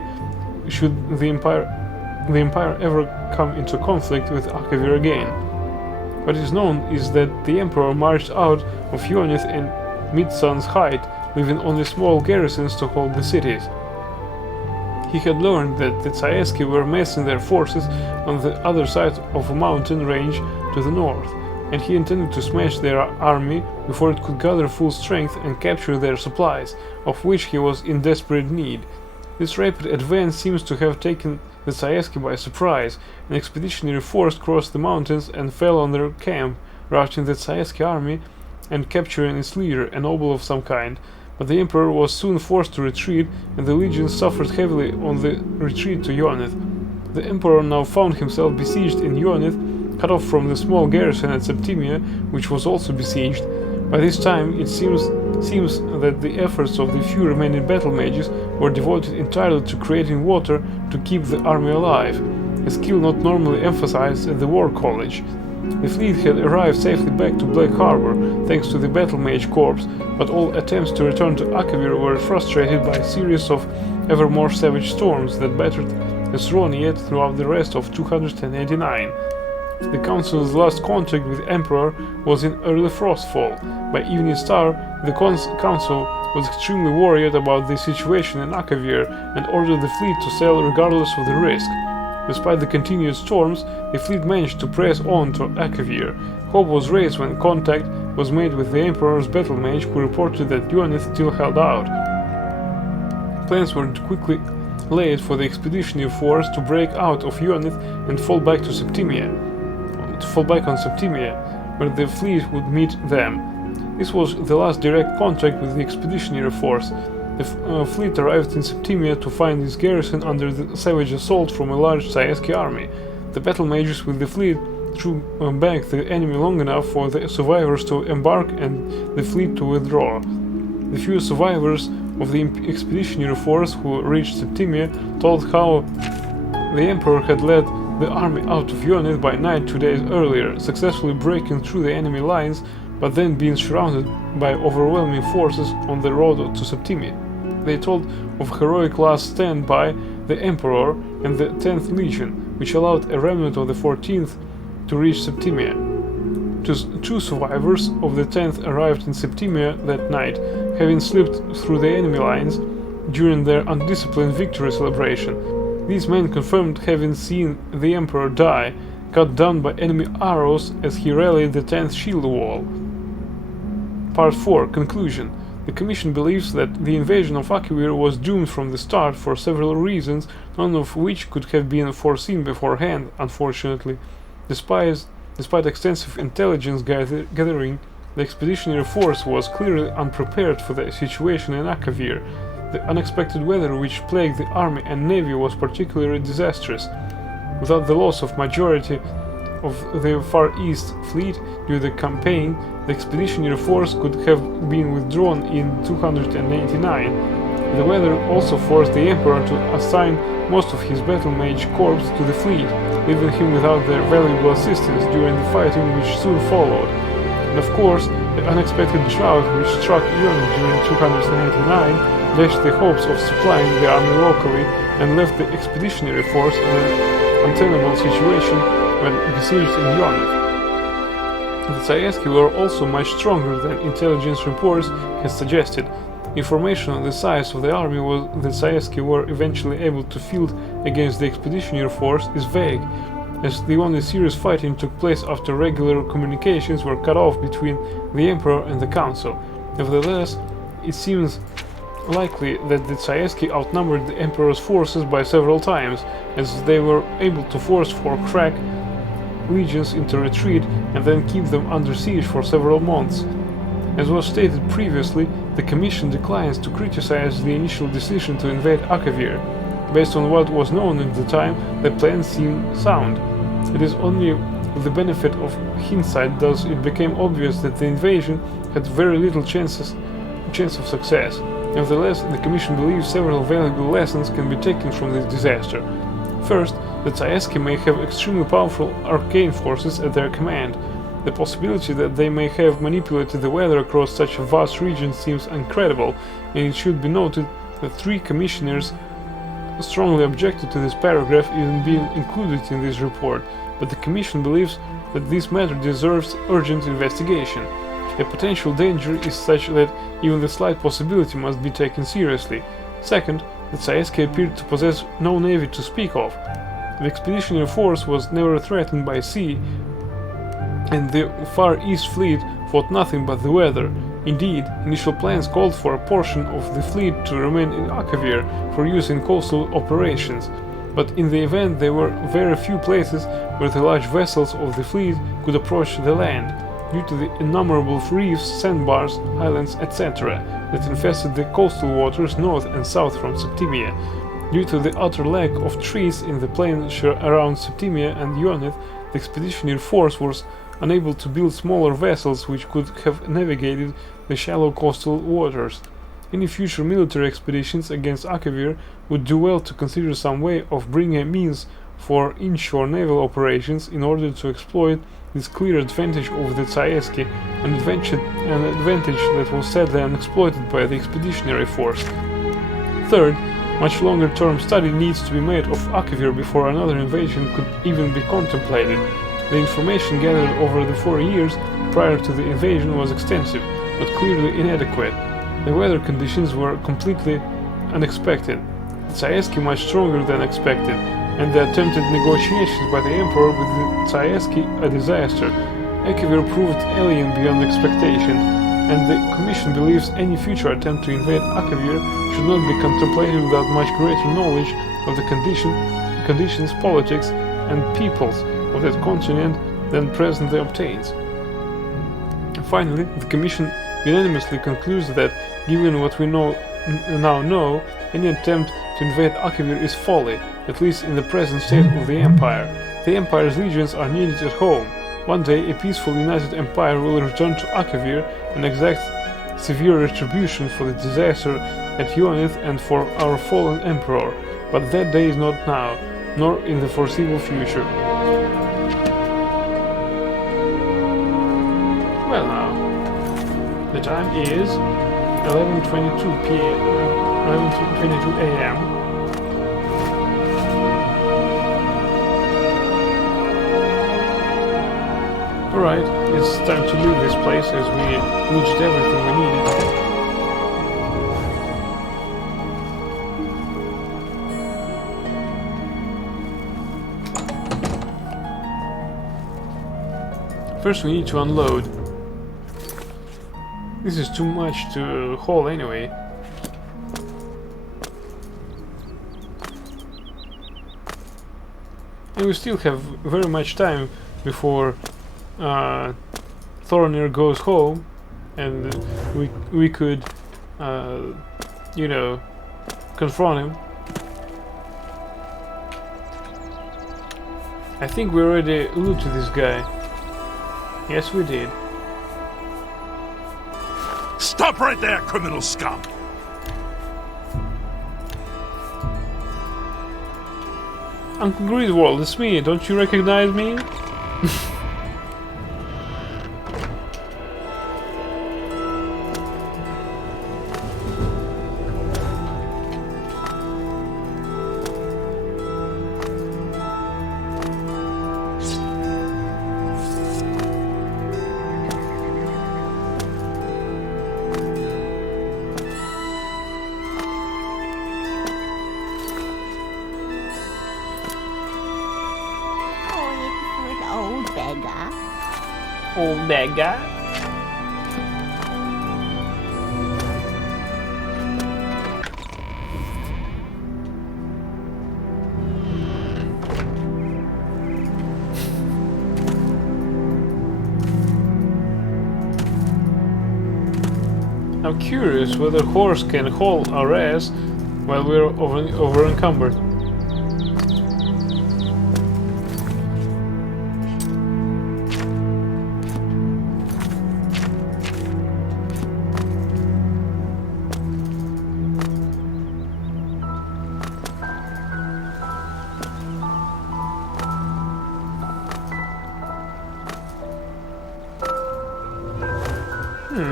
should the Empire ever come into conflict with Akavir again. What is known is that the Emperor marched out of Yonith in Mid-Sun's Height, leaving only small garrisons to hold the cities. He had learned that the Tsaeski were massing their forces on the other side of a mountain range to the north, and he intended to smash their army before it could gather full strength and capture their supplies, of which he was in desperate need. This rapid advance seems to have taken the Tsaeski by surprise. An expeditionary force crossed the mountains and fell on their camp, routing the Tsaeski army and capturing its leader, a noble of some kind. But the Emperor was soon forced to retreat, and the legions suffered heavily on the retreat to Yonith. The Emperor now found himself besieged in Yonith, cut off from the small garrison at Septimia, which was also besieged. By this time, it seems that the efforts of the few remaining battle mages were devoted entirely to creating water to keep the army alive, a skill not normally emphasized at the War College. The fleet had arrived safely back to Black Harbor, thanks to the battle mage corps, but all attempts to return to Akavir were frustrated by a series of ever more savage storms that battered Esroniet throughout the rest of 289. The Council's last contact with the Emperor was in early Frostfall. By Evening Star, the Council was extremely worried about the situation in Akavir and ordered the fleet to sail regardless of the risk. Despite the continued storms, the fleet managed to press on to Akavir. Hope was raised when contact was made with the Emperor's battle mage, who reported that Yonith still held out. Plans were quickly laid for the expeditionary force to break out of Yonith and fall back on Septimia, where the fleet would meet them. This was the last direct contact with the expeditionary force. The fleet arrived in Septimia to find its garrison under the savage assault from a large Tsaeski army. The battle mages with the fleet drew back the enemy long enough for the survivors to embark and the fleet to withdraw. The few survivors of the expeditionary force who reached Septimia told how the Emperor had led the army out of Yonith by night 2 days earlier, successfully breaking through the enemy lines, but then being surrounded by overwhelming forces on the road to Septimia. They told of heroic last stand by the Emperor and the 10th Legion, which allowed a remnant of the 14th to reach Septimia. Two survivors of the 10th arrived in Septimia that night, having slipped through the enemy lines during their undisciplined victory celebration. These men confirmed having seen the Emperor die, cut down by enemy arrows as he rallied the 10th shield wall. Part 4. Conclusion. The Commission believes that the invasion of Akavir was doomed from the start for several reasons, none of which could have been foreseen beforehand, unfortunately. Despite extensive intelligence gathering the expeditionary force was clearly unprepared for the situation in Akavir. The unexpected weather which plagued the army and navy was particularly disastrous. Without the loss of majority of the Far East fleet during the campaign, the expeditionary force could have been withdrawn in 289. The weather also forced the Emperor to assign most of his battle mage corps to the fleet, leaving him without their valuable assistance during the fighting which soon followed. And of course, the unexpected drought which struck Ionia during 289 dashed the hopes of supplying the army locally and left the expeditionary force in an untenable situation when besieged in Ionia. The Zayevsky were also much stronger than intelligence reports had suggested. Information on the size of the army the Zayevsky were eventually able to field against the expeditionary force is vague, as the only serious fighting took place after regular communications were cut off between the Emperor and the Council. Nevertheless, it seems likely that the Zayevsky outnumbered the Emperor's forces by several times, as they were able to force 4 crack legions into retreat and then keep them under siege for several months. As was stated previously, the Commission declines to criticize the initial decision to invade Akavir. Based on what was known at the time, the plan seemed sound. It is only with the benefit of hindsight thus it became obvious that the invasion had very little chance of success. Nevertheless, the Commission believes several valuable lessons can be taken from this disaster. First, the Zayevsky may have extremely powerful arcane forces at their command. The possibility that they may have manipulated the weather across such a vast region seems incredible, and it should be noted that 3 commissioners strongly objected to this paragraph even being included in this report, but the Commission believes that this matter deserves urgent investigation. A potential danger is such that even the slight possibility must be taken seriously. Second, the Zayevsky appeared to possess no navy to speak of. The expeditionary force was never threatened by sea, and the Far East fleet fought nothing but the weather. Indeed, initial plans called for a portion of the fleet to remain in Akavir for use in coastal operations, but in the event there were very few places where the large vessels of the fleet could approach the land, due to the innumerable reefs, sandbars, islands, etc. that infested the coastal waters north and south from Septimia. Due to the utter lack of trees in the plain around Septimia and Ionith, the expeditionary force was unable to build smaller vessels which could have navigated the shallow coastal waters. Any future military expeditions against Akavir would do well to consider some way of bringing a means for inshore naval operations in order to exploit this clear advantage of the Zayevsky, an advantage that was sadly unexploited by the expeditionary force. Third, much longer-term study needs to be made of Akavir before another invasion could even be contemplated. The information gathered over the 4 years prior to the invasion was extensive, but clearly inadequate. The weather conditions were completely unexpected, the Zayevsky much stronger than expected, and the attempted negotiations by the Emperor with the Zayevsky a disaster. Akavir proved alien beyond expectation, and the Commission believes any future attempt to invade Akavir should not be contemplated without much greater knowledge of the conditions, politics, and peoples of that continent than presently obtains. Finally, the Commission unanimously concludes that, given what we now know, any attempt to invade Akavir is folly, at least in the present state of the Empire. The Empire's legions are needed at home. One day a peaceful united Empire will return to Akavir and exact severe retribution for the disaster at Ionith and for our fallen Emperor, but that day is not now, nor in the foreseeable future. Well now, the time is 11:22 p.m. 11:22 a.m. Alright, it's time to leave this place as we reached everything we needed. First we need to unload. This is too much to haul anyway. And we still have very much time before Thornir goes home, and we could, you know, confront him. I think we already looted this guy. Yes, we did. Stop right there, criminal scum! Uncle Griswold, it's me. Don't you recognize me? Old beggar. Old beggar. I'm curious whether horse can haul our ass while we're over encumbered.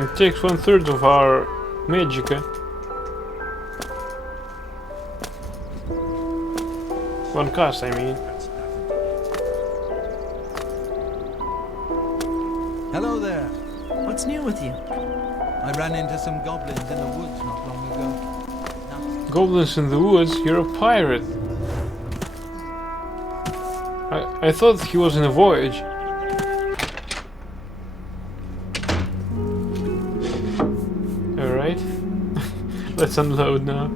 It takes 1/3 of our magicka. One cost, I mean. Hello there. What's new with you? I ran into some goblins in the woods not long ago. Goblins in the woods? You're a pirate. I thought he was in a voyage. Alright. Let's unload now.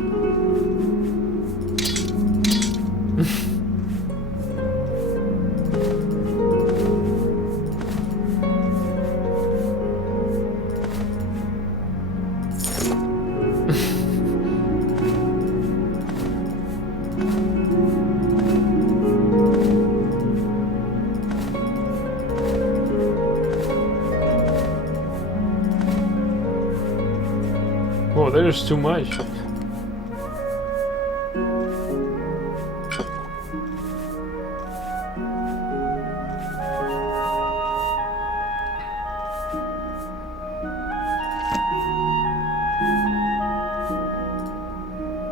Whoa, there's too much.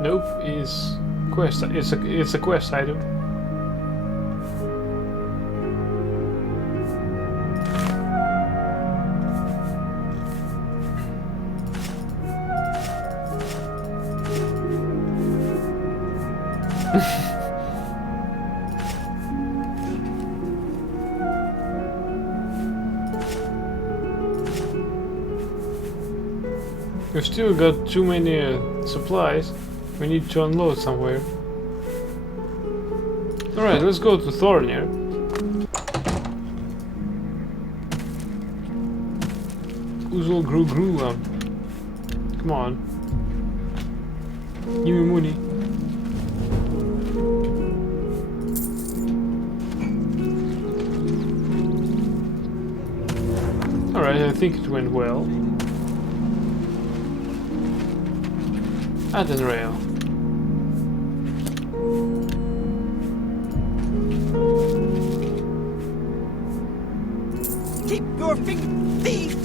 Nope, is quest. It's a quest item. We've still got too many supplies. We need to unload somewhere. Alright, let's go to Thornir. Oozle Gru Come on. Give me money. Alright, I think it went well. Aden rail. Keep your finger, thief!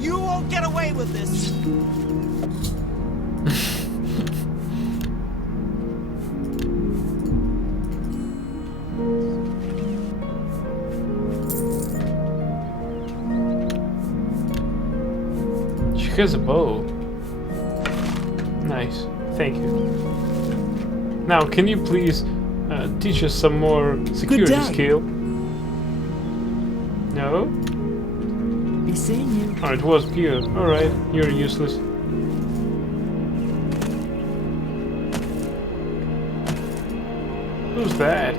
You won't get away with this! She has a bow. Nice, thank you. Now, can you please teach us some more security skill? No? Be seeing you. Oh, it was pure. Alright, you're useless. Who's that?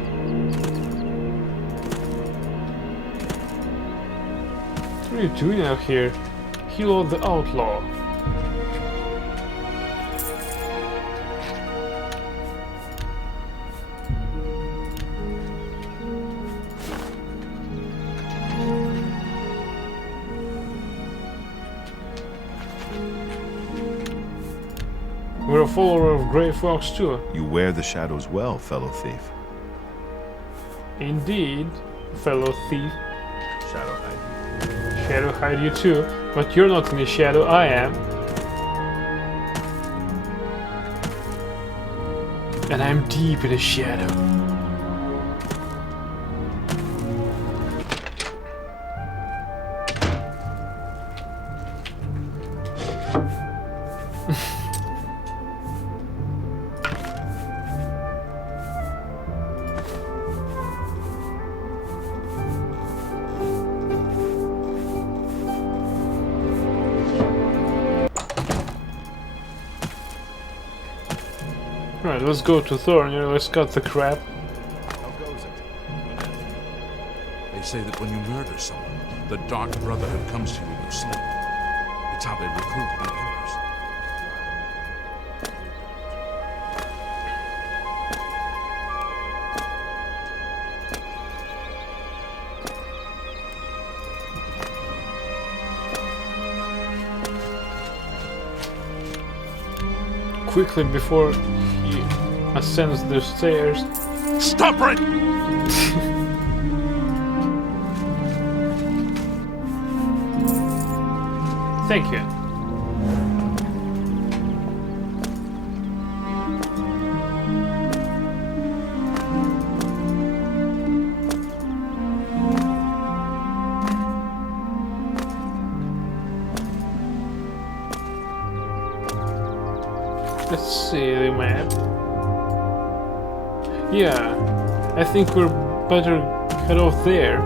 What are you doing out here? Hilo the Outlaw. We're a follower of Grey Fox too. You wear the shadows well, fellow thief. Indeed, fellow thief. Shadow hide. Shadow hide you too, but you're not in the shadow, I am. And I'm deep in the shadow. Right, let's go to Thornir, let's cut the crap. How goes it? They say that when you murder someone, the Dark Brotherhood comes to you in your sleep. It's how they recruit new members. Quickly before he ascends the stairs. Stop right! Thank you. Let's see the map. Yeah, I think we're better head off there.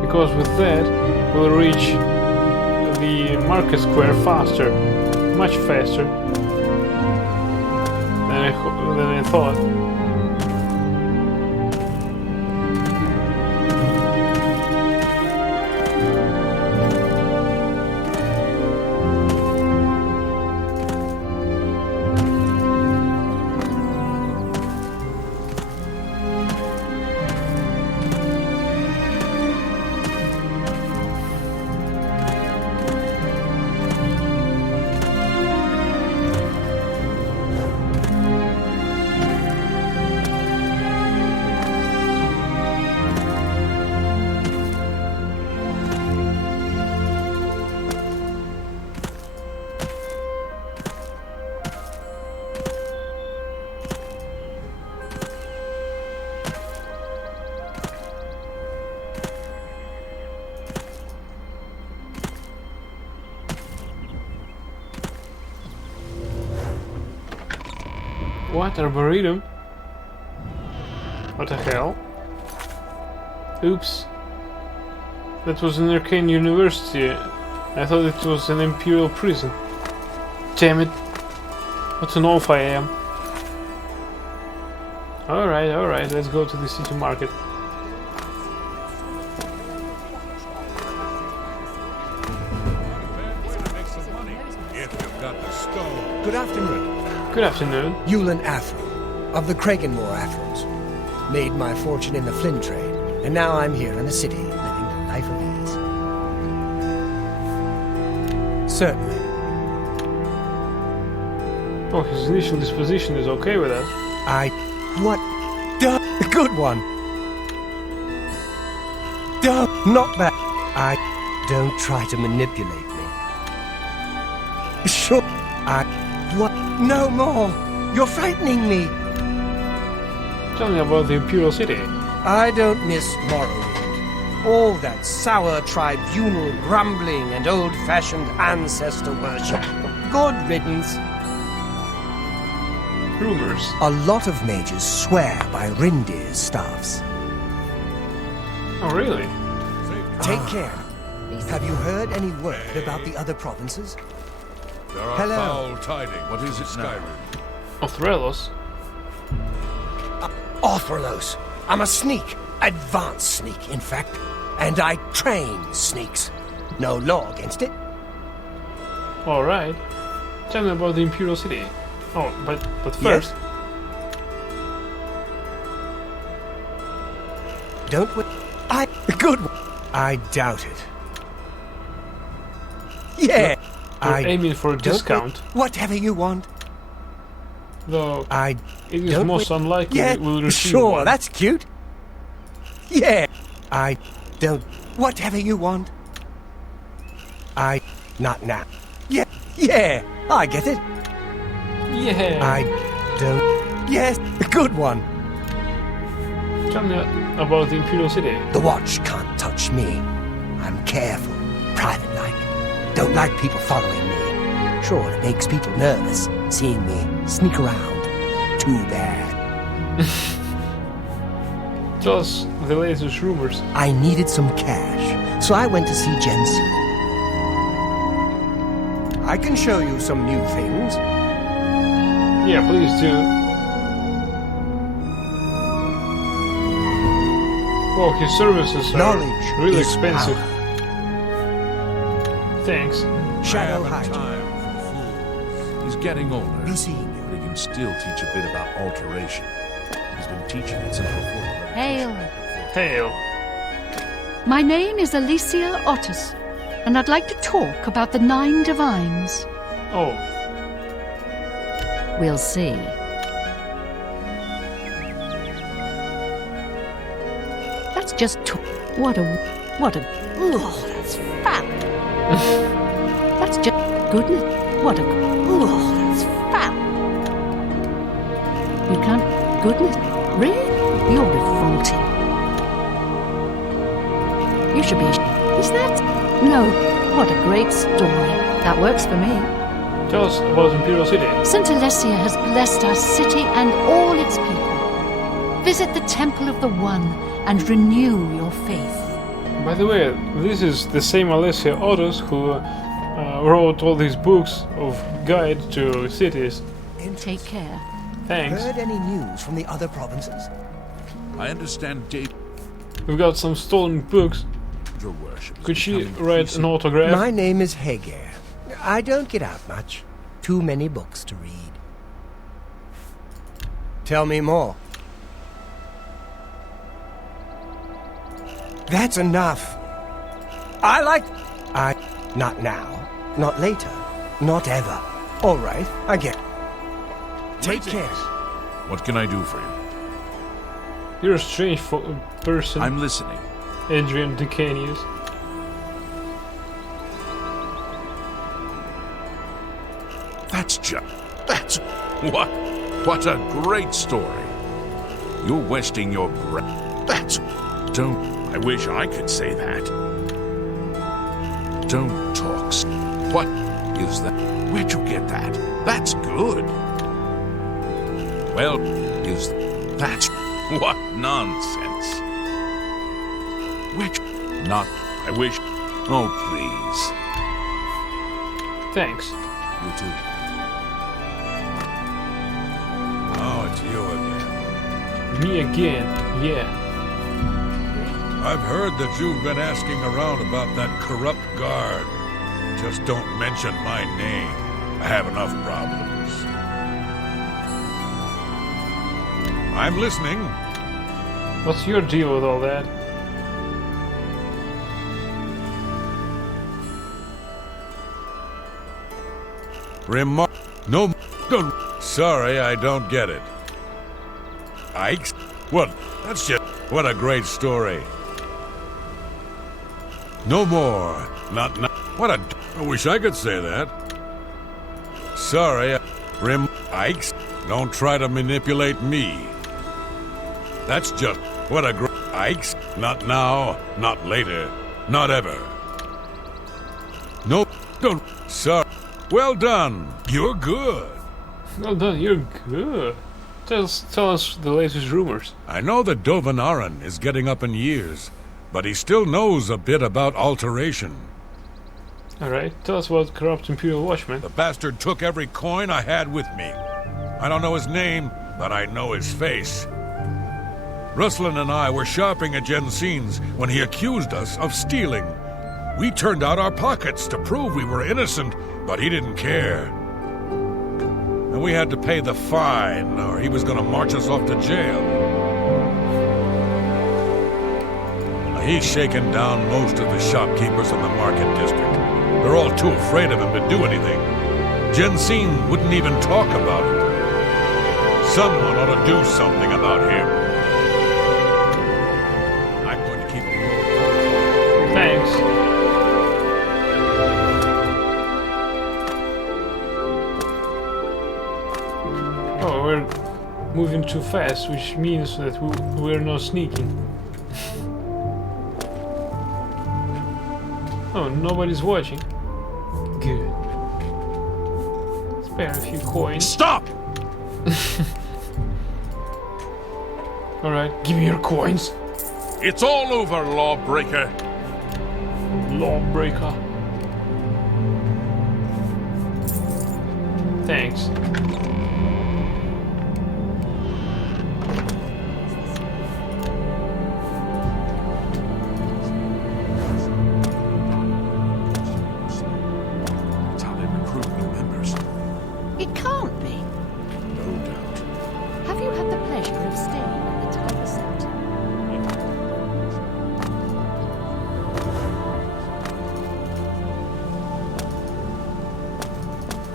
Because with that, we'll reach the market square faster. Much faster than I thought. What? Arboretum? What the hell? Oops. That was an arcane university. I thought it was an imperial prison. Damn it. What an oaf I am. Alright, let's go to the city market. If you've got the stone. Good afternoon. Good afternoon. Yulin Athro, of the Kraganmore Athros. Made my fortune in the flint trade, and now I'm here in the city, living a life of ease. Certainly. Oh, his initial disposition is okay with us. What? Duh, good one. Duh, not bad. Don't try to manipulate me. Sure. What? No more! You're frightening me! Tell me about the Imperial City. I don't miss Morrowind. All that sour tribunal grumbling and old-fashioned ancestor worship. Good riddance. Rumors. A lot of mages swear by Rindir's staffs. Oh, really? Take care. Have you heard any word about the other provinces? There are Hello. foul tidings. What is it, Skyrim? Othrelos? Orthrolos. I'm a sneak. Advanced sneak, in fact. And I train sneaks. No law against it. Alright. Tell me about the Imperial City. Oh, but first... Don't we? Good one. I doubt it. Yeah. We're aiming for a don't discount. Whatever you want. Though I it is don't most unlikely yeah, we'll receive sure, one. that's cute. Yeah. I don't. Whatever you want. Not now. Yeah, I get it. Yeah. I don't. Yes, good one. Tell me about the Imperial City. The watch can't touch me. I'm careful, private-like. Don't like people following me. Sure, it makes people nervous, seeing me sneak around. Too bad. Tell us the latest rumors. I needed some cash, so I went to see Jensen. I can show you some new things. Yeah, please do. Well, his services are Knowledge really is expensive. power. Thanks. Shadow I haven't Hydra. time for fools. He's getting older, Be seeing you. but he can still teach a bit about alteration. He's been teaching it since before the Hail. Hail. My name is Alicia Otis, and I'd like to talk about the 9 Divines. Oh, We'll see. That's just what a ugh, that's foul. That's just goodness. What a ugh, that's foul. You can't goodness. Really? You're revolting. You should be Is that? No. What a great story. That works for me. tell us about Imperial City. St. Alessia has blessed our city and all its people. Visit the Temple of the One and renew your faith. By the way, this is the same Alessia Otis who wrote all these books of guide to cities. Take care. Thanks. Heard any news from the other provinces? I understand Daedra We've got some stolen books. worship is Could she becoming write an increasingly- autograph? My name is Hagar. I don't get out much. Too many books to read. Tell me more. That's enough. Not now. Not later. Not ever. All right, I get it. Take care. What can I do for you? You're a strange person, I'm listening. Adrian Decanius. That's what a great story. You're wasting your breath. I wish I could say that. Don't talk. What is that? Where'd you get that? That's good. Well, that's what nonsense. I wish. Oh, please. Thanks. You too. Oh, it's you again. Me again, yeah. I've heard that you've been asking around about that corrupt guard. Just don't mention my name. I have enough problems. I'm listening. What's your deal with all that? No, don't. Sorry, I don't get it. Ike's? What? That's just. What a great story. No more. Not. What a. I wish I could say that. Sorry, Ike's? Don't try to manipulate me. That's just. What a great. Ike's? Not now, not later, not ever. No, don't. Sorry. Well done. You're good. Well done, you're good. Tell us the latest rumors. I know that Dovanaran is getting up in years, but he still knows a bit about alteration. Alright, tell us about corrupt Imperial Watchman. The bastard took every coin I had with me. I don't know his name, but I know his face. Ruslan and I were shopping at Jensen's when he accused us of stealing. We turned out our pockets to prove we were innocent, but he didn't care. And we had to pay the fine, or he was going to march us off to jail. He's shaken down most of the shopkeepers in the market district. They're all too afraid of him to do anything. Jensen wouldn't even talk about it. Someone ought to do something about him. I'm going to keep him. Thanks. Oh, we're moving too fast, which means that we're not sneaking. Oh, nobody's watching. Good. Spare a few coins. Stop! Alright, give me your coins. It's all over, lawbreaker. Lawbreaker. Thanks. That's how they recruit new members. It can't be. No doubt. Have you had the pleasure of staying at the Tiger Center?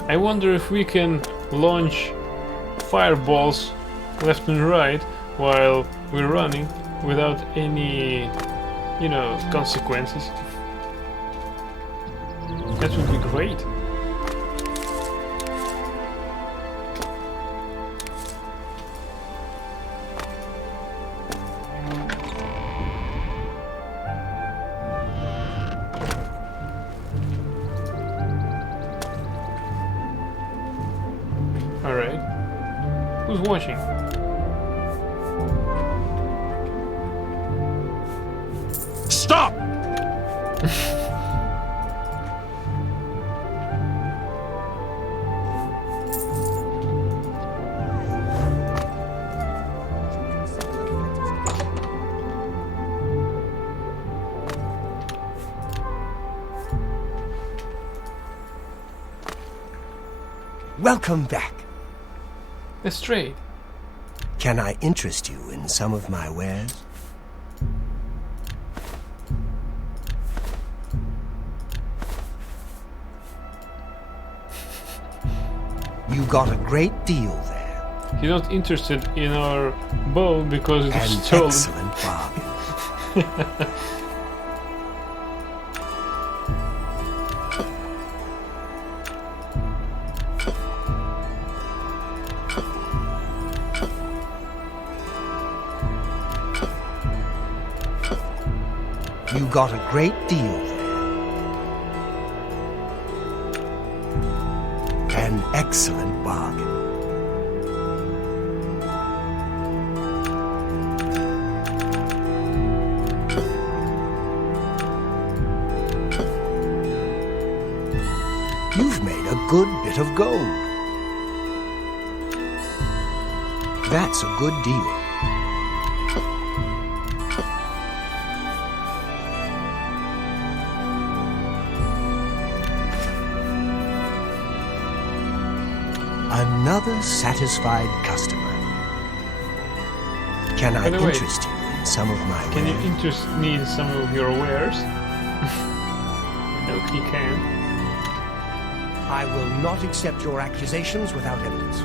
I wonder if we can launch fireballs left and right while we're running without any, you know, consequences. That would be great. Alright. Who's watching? Stop! Welcome back. Lestrade. Can I interest you in some of my wares? You got a great deal there. He's not interested in our bow because it was An stolen. excellent bargain. You got a great deal there. An excellent bargain. You've made a good bit of gold. That's a good deal. Another satisfied customer. Can I By the way, interest you in some of my Can you wares? interest me in some of your wares? No, he can. I will not accept your accusations without evidence.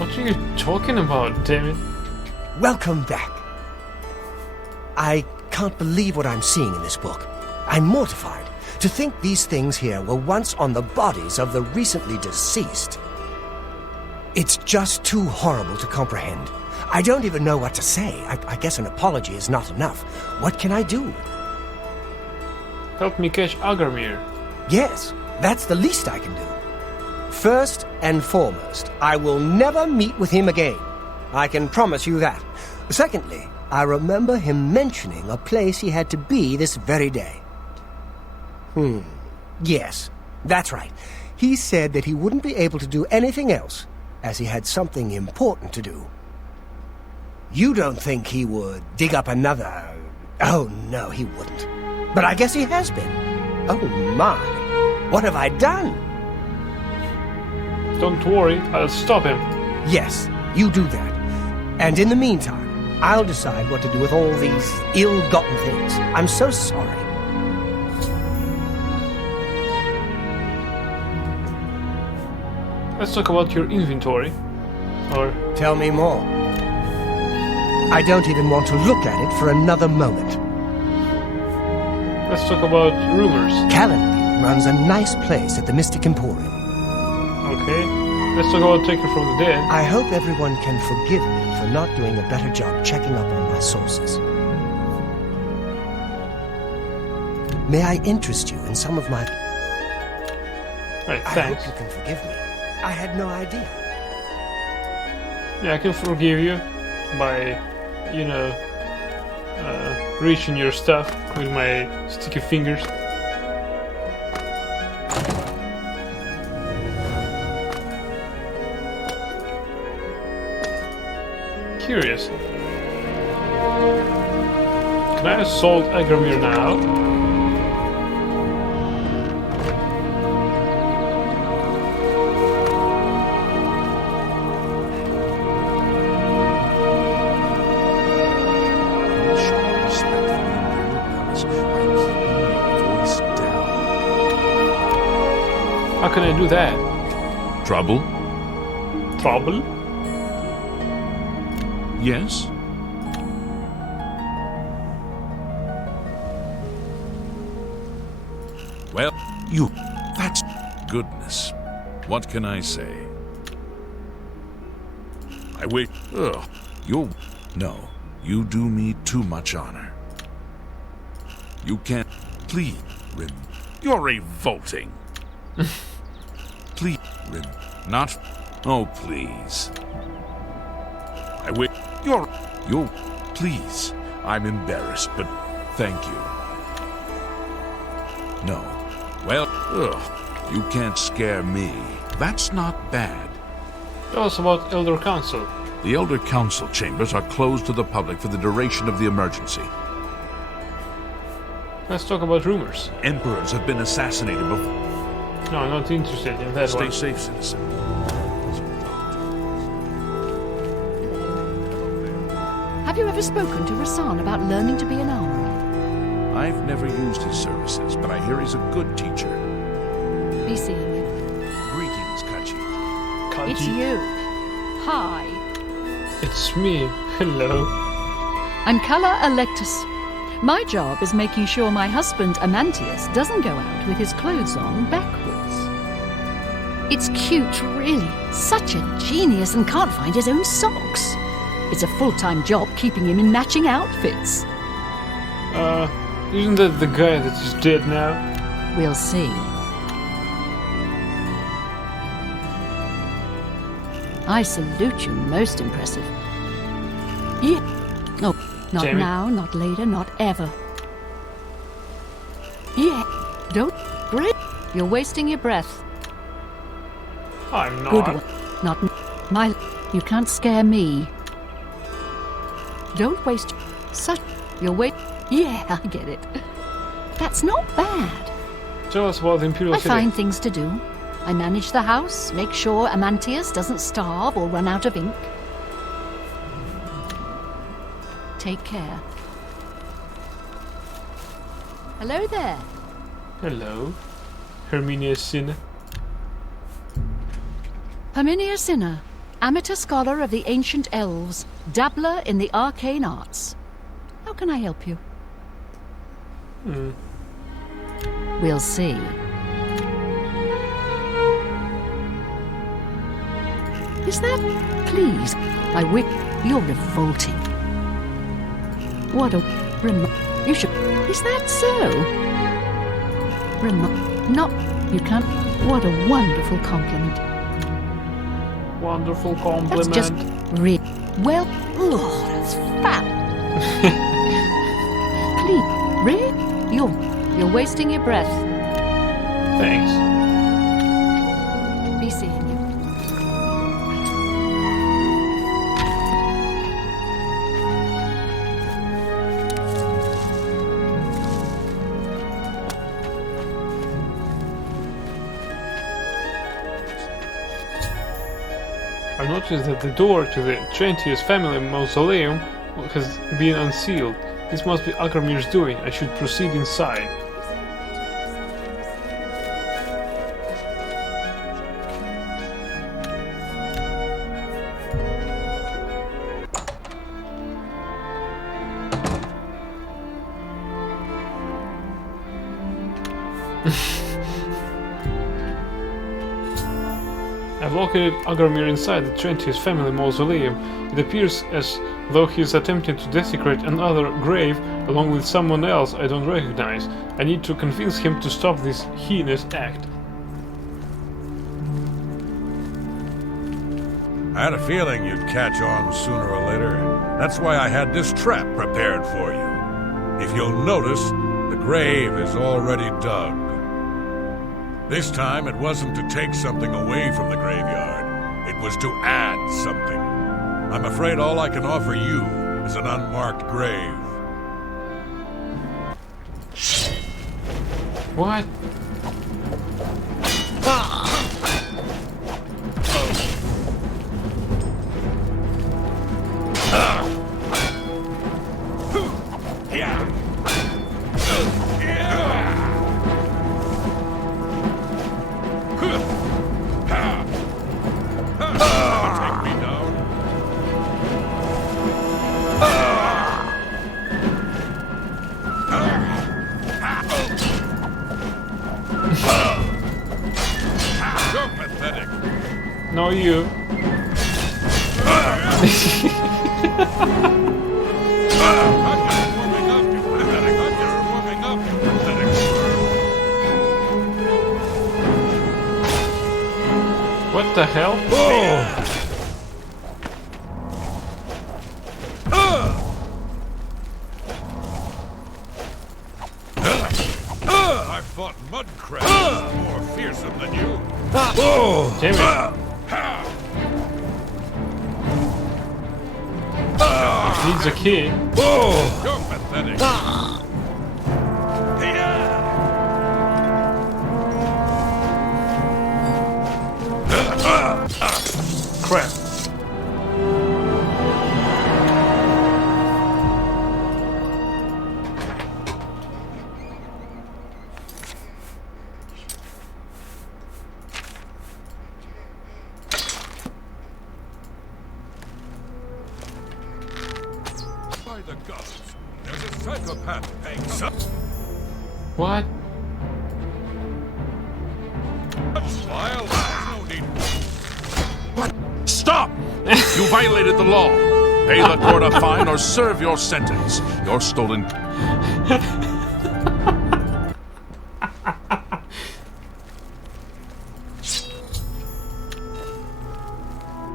What are you talking about, damn it? Welcome back. I can't believe what I'm seeing in this book. I'm mortified to think these things here were once on the bodies of the recently deceased. It's just too horrible to comprehend. I don't even know what to say. I guess an apology is not enough. What can I do? Help me catch Agarmir. Yes, that's the least I can do. First and foremost, I will never meet with him again. I can promise you that. Secondly, I remember him mentioning a place he had to be this very day. Yes, that's right. He said that he wouldn't be able to do anything else, as he had something important to do. You don't think he would dig up another... Oh, no, he wouldn't. But I guess he has been. Oh, my. What have I done? Don't worry, I'll stop him. Yes, you do that. And in the meantime, I'll decide what to do with all these ill-gotten things. I'm so sorry. Let's talk about your inventory. Or... Tell me more. I don't even want to look at it for another moment. let's talk about rumors. Calendly runs a nice place at the Mystic Emporium. Okay. Let's talk about Taker from the Dead. I hope everyone can forgive me for not doing a better job checking up on my sources. May I interest you in some of my... Right, I thanks. hope you can forgive me. I had no idea. Yeah, I can forgive you by, you know, reaching your stuff with my sticky fingers. Curious. Can I assault Agramir now? How can I do that? Trouble? Trouble? Yes? Well, you... That's... Goodness. What can I say? I wish... Ugh. You... No. You do me too much honor. You can't... Please... You're revolting. Please... Not... Oh, please. I wish... You're... Please. I'm embarrassed, but thank you. No. Well, you can't scare me. That's not bad. Tell us about Elder Council. The Elder Council chambers are closed to the public for the duration of the emergency. Let's talk about rumors. Emperors have been assassinated before. No, I'm not interested in that Stay one. safe, citizen. Have you ever spoken to Rasan about learning to be an armorer? I've never used his services, but I hear he's a good teacher. Be seeing you. Greetings, Kachi. It's Kaji. you. Hi. It's me. Hello. I'm Calla Electus. My job is making sure my husband Amantius doesn't go out with his clothes on backwards. It's cute, really. Such a genius and can't find his own socks. It's a full-time job keeping him in matching outfits. Isn't that the guy that is dead now? We'll see. I salute you, most impressive. Yeah. No, not Jamie? now, not later, not ever. Yeah. Don't breathe. You're wasting your breath. I'm not. Good one. Not my. You can't scare me. Don't waste such. You're wait. Yeah, I get it. That's not bad. Tell us about the Imperial I City. find things to do. I manage the house, make sure Amantius doesn't starve or run out of ink. Take care. Hello there. Hello. Herminia Sin. Herminia Sinner, amateur scholar of the ancient elves, dabbler in the arcane arts. How can I help you? We'll see. Is that... Please, I whip... You're revolting. What a... You should... Is that so? No, you can't... What a wonderful compliment. Wonderful compliment. That's just... Well... Oh, that's foul. Please, You're wasting your breath. Thanks. Be seeing you. noticed that the door to the Trentius family mausoleum has been unsealed. This must be Agramir's doing. I should proceed inside. I've located Agramir inside the Trentius family mausoleum. It appears as though he is attempting to desecrate another grave along with someone else I don't recognize. I need to convince him to stop this heinous act. I had a feeling you'd catch on sooner or later. That's why I had this trap prepared for you. If you'll notice, the grave is already dug. This time, it wasn't to take something away from the graveyard. It was to add something. I'm afraid all I can offer you is an unmarked grave. What? No, you. What the hell? I fought mud crabs more fearsome than you. Damn it. Needs a key. You're pathetic. Crap. By the gods, there's a psychopath paying some. What? While there's no need. Stop! You violated the law. Pay the court a fine or serve your sentence. Your stolen...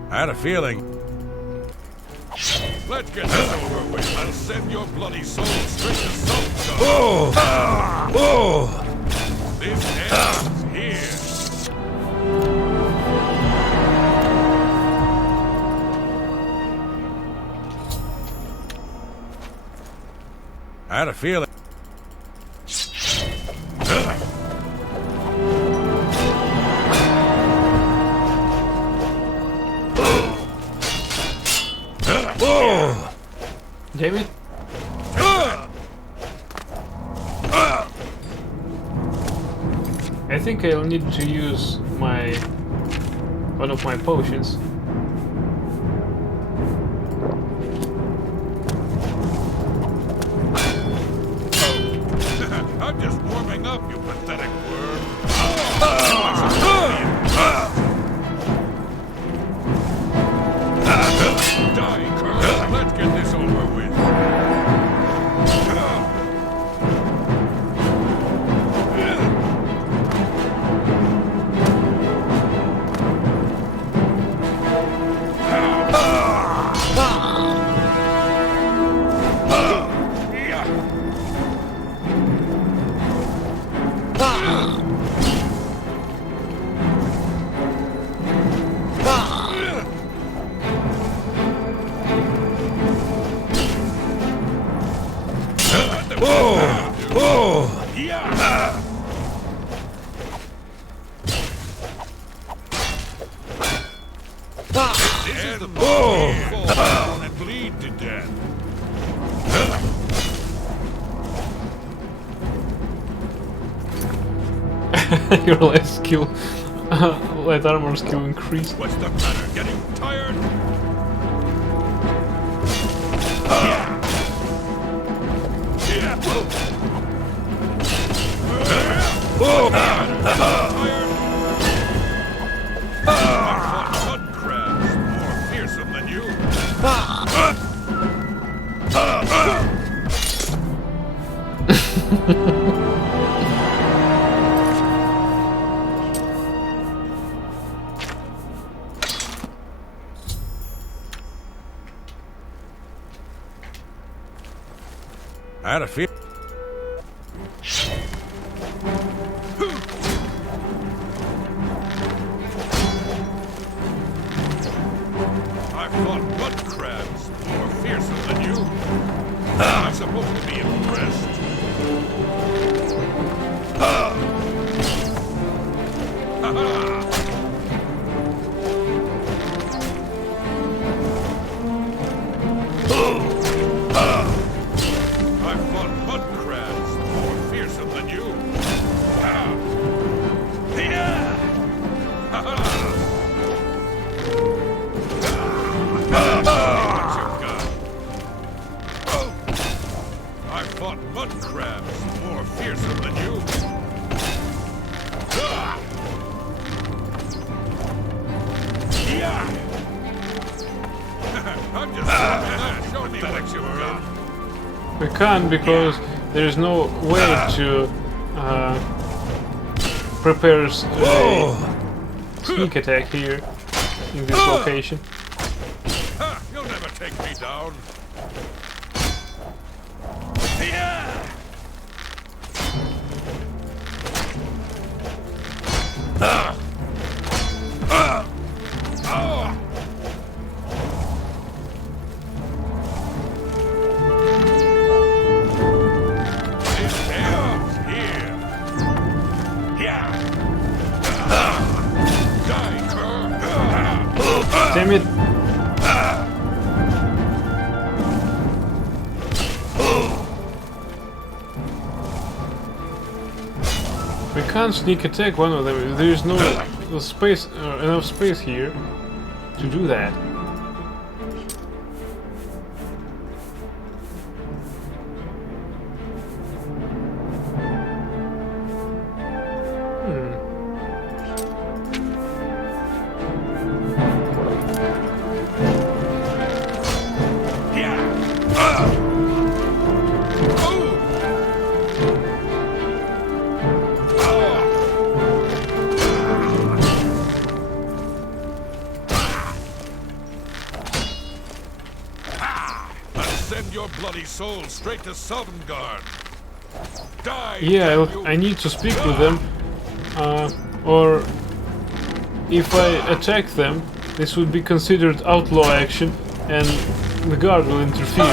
I had a feeling. Let's get this over with. I'll send your bloody soul straight to Sultan. This ends here. I had a feeling. Damn it. I think I'll need to use one of my potions. I'm just warming up, you pathetic worm. Die, Colonel. Let's get this over with. Your light skill, light armor skill increased. What's the matter? Getting tired? Mud crabs, more fearsome than you. I had a fear. I fought mud crabs, more fearsome than you. I'm supposed to be impressed. I fought mud crabs, more fearsome than you. What you got? I fought mud crabs, more fearsome than you. I'm just show me what you got. We can't because there is no way to prepare a sneak attack here in this location. You'll never take me down. Damn it! We can't sneak attack one of them. There is no space, enough space here to do that. Send your bloody soul straight to Sovngarde. Die! Yeah, I need to speak with them, or if I attack them, this would be considered outlaw action, and the guard will interfere.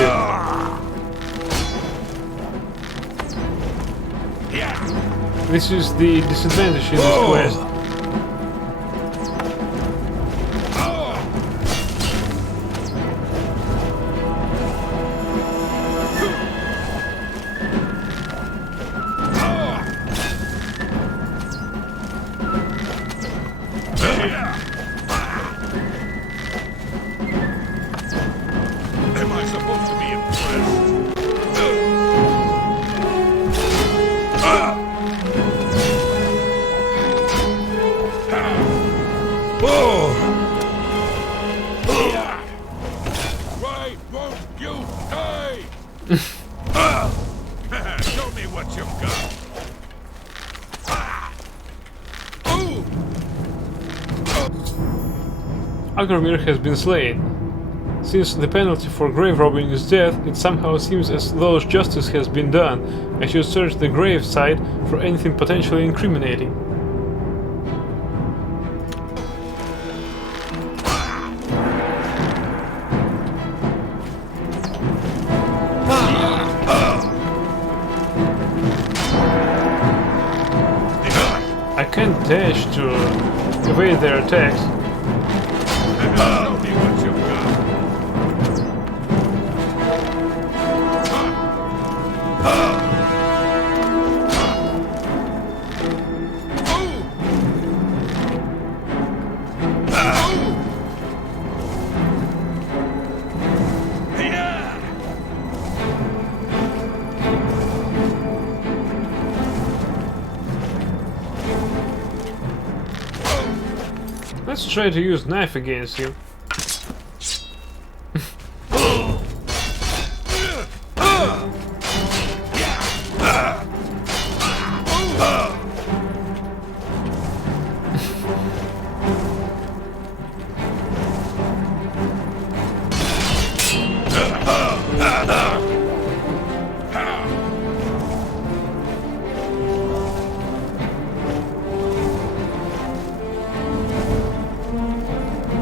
This is the disadvantage in this quest. Am I supposed to be impressed? Why won't you die? Show me what you've got. Agromir has been slain. Since the penalty for grave robbing is death, it somehow seems as though justice has been done. I should search the grave site for anything potentially incriminating. I can't dash to evade their attacks. Show me what you've got. Let's try to use knife against you.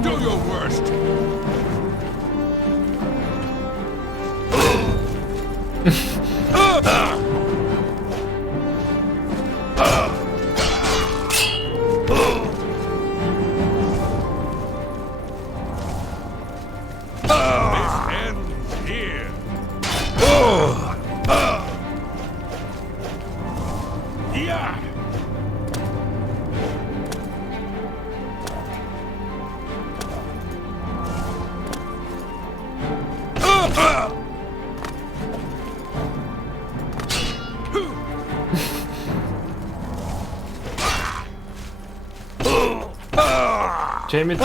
Do your worst. This ends here. Yeah. Damn it.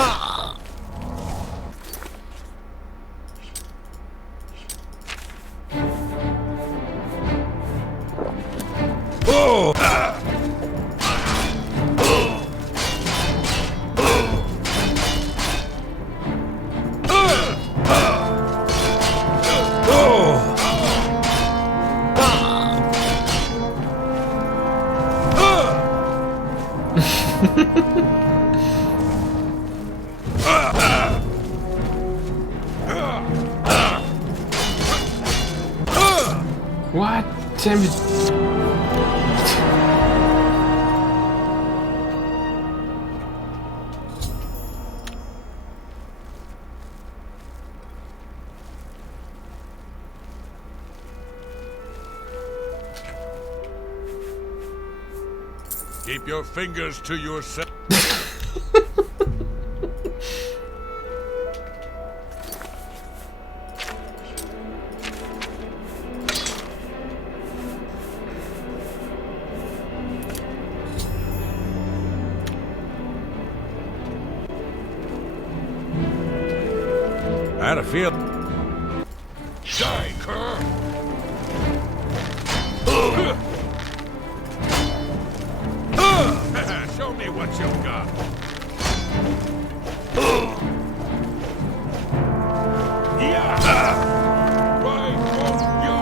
What? Damn it. Keep your fingers to yourself. I had a feel. Die, cur! Show me what you've got. Yeah! Why won't you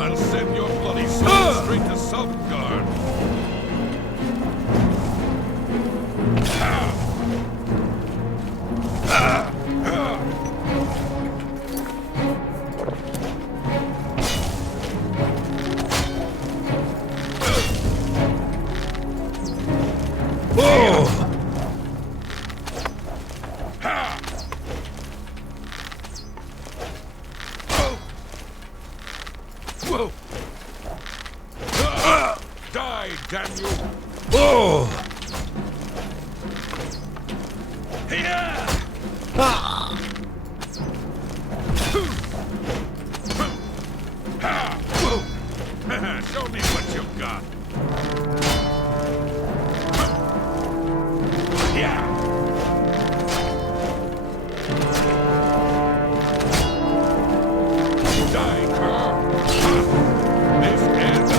I'll send your bloody soul straight to Sovngarde. Whoa! Die, damn you! Whoa! Show me what you've got. Yeah! Die, cur! This ends.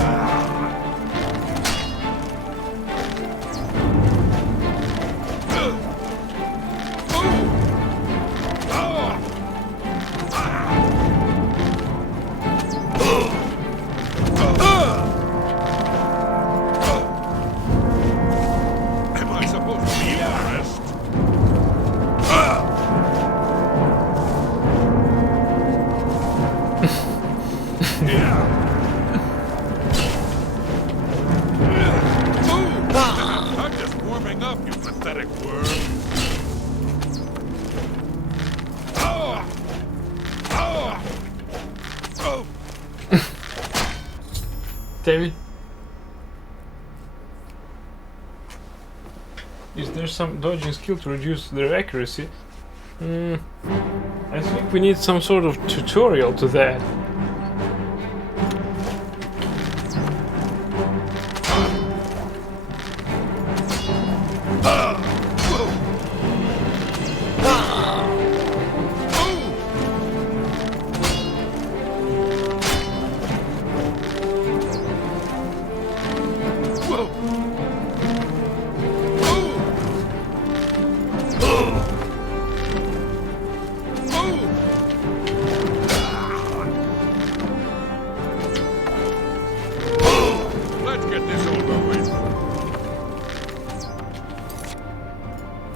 Am I supposed to be embarrassed? I'm just warming up, you pathetic worm. Damn it. there's some dodging skill to reduce their accuracy. I think we need some sort of tutorial to that.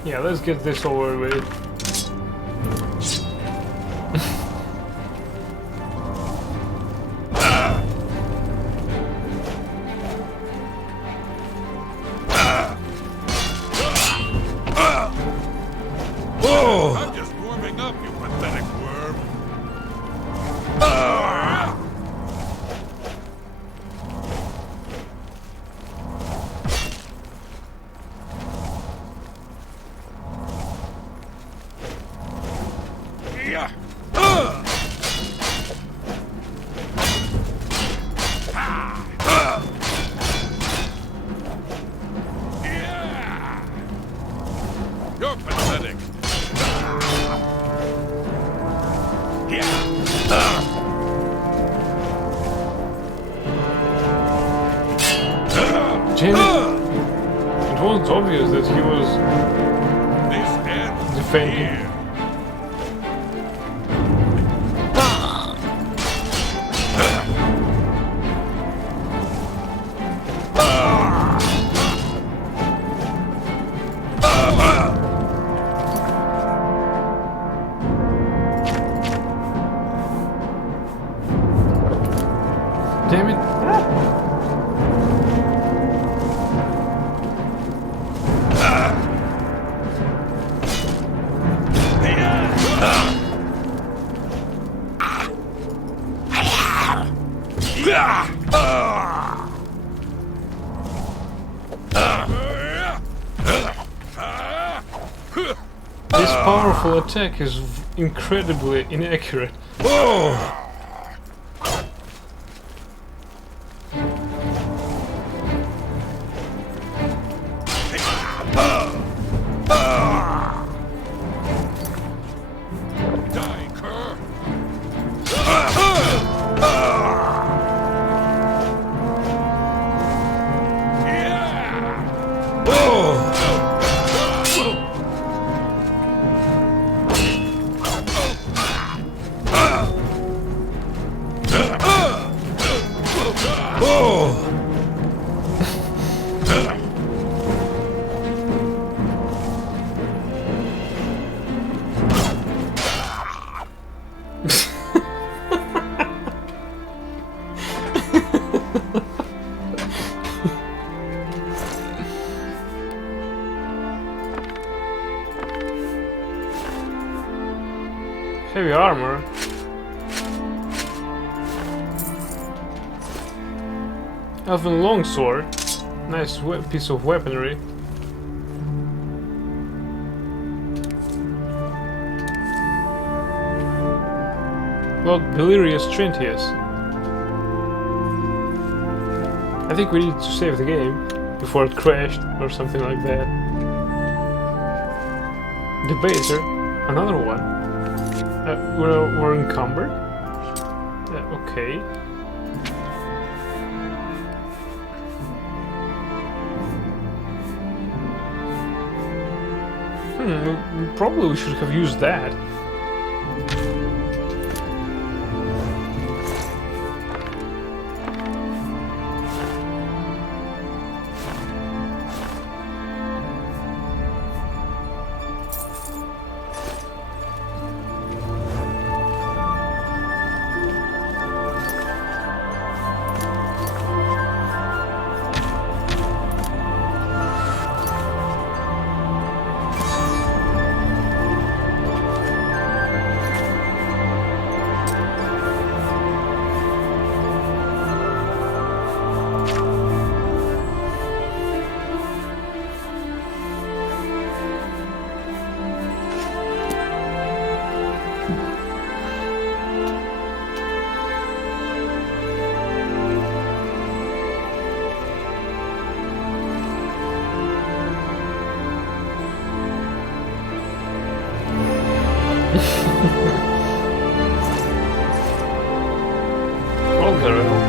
Yeah, let's get this over with. I'm just warming up, you pathetic worm. Yeah. You're pathetic. Jamie, it wasn't obvious that he was defending. Damn it. This powerful attack is incredibly inaccurate. Die, cur. Heavy armor. Elven longsword. Nice piece of weaponry. Lord Belirius Trentius. I think we need to save the game before it crashed or something like that. Debater. Another one. We're encumbered? Okay. Probably we should have used that. another arrow.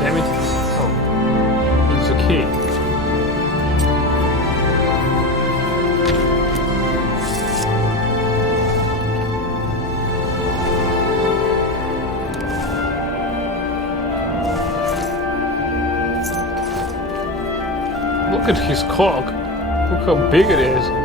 Damn it. Oh. It's a key. Look at his cock. Look how big it is.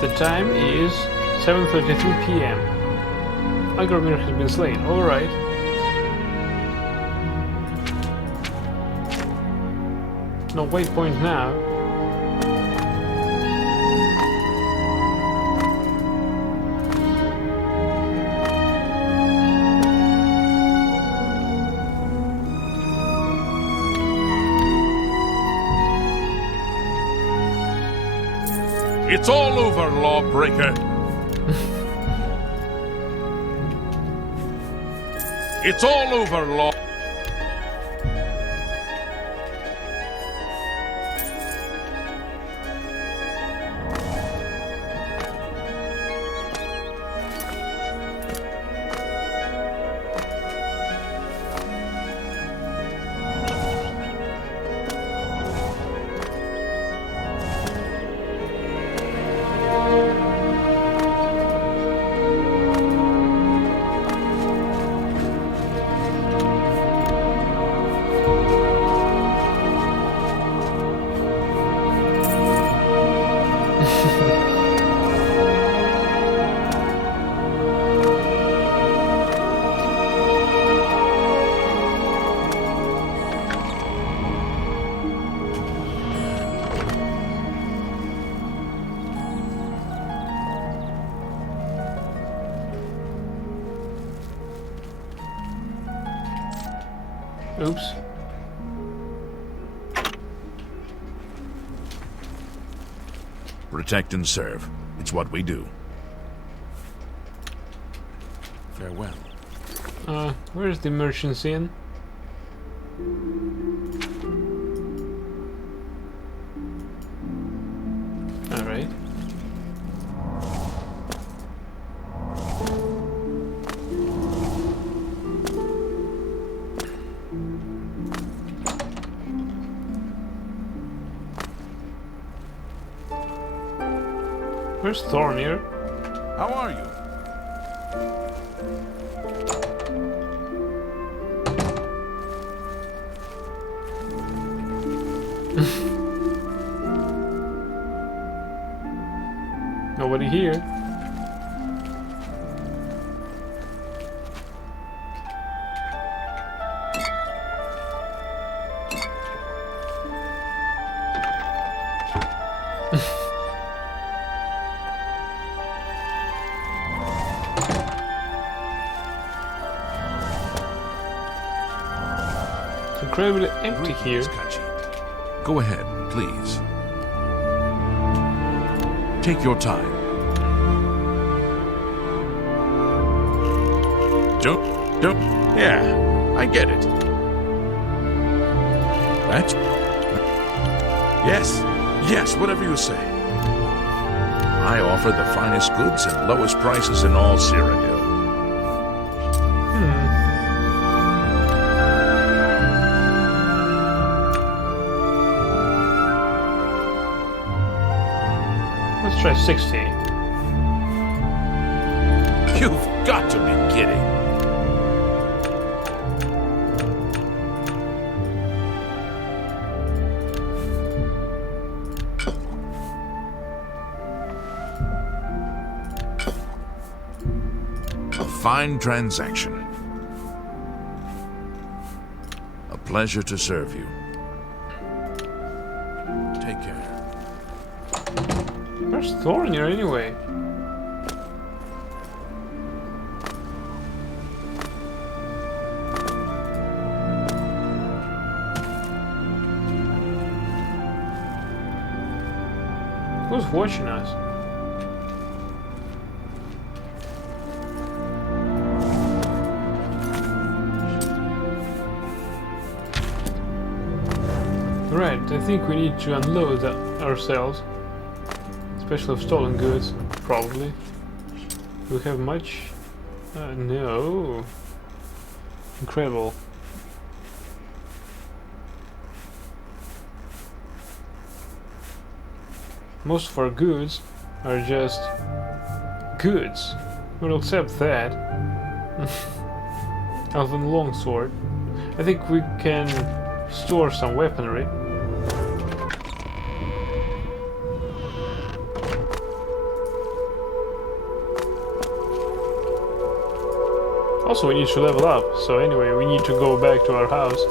The time is 7:33 p.m. Agromir has been slain. Alright. No waypoint now. It's all over, lawbreaker. It's all over, law. Oops. Protect and serve. It's what we do. Farewell. Where's the emergency in? Alright. Where's Thornir? How are you? Nobody here. It's incredibly empty here. Khajiit. Go ahead, please. Take your time. Don't. Yeah, I get it. That's. Yes, whatever you say. I offer the finest goods and lowest prices in all Cyrodiil. Let's try 60. You've got to be kidding. A fine transaction. A pleasure to serve you. Take care. Where's Thornir anyway? Who's watching us? Right, I think we need to unload ourselves. Especially of stolen goods, probably. Do we have much? No. Incredible. Most of our goods are just goods. We'll accept that. Elven longsword. I think we can store some weaponry. Also, we need to level up, so anyway, we need to go back to our house.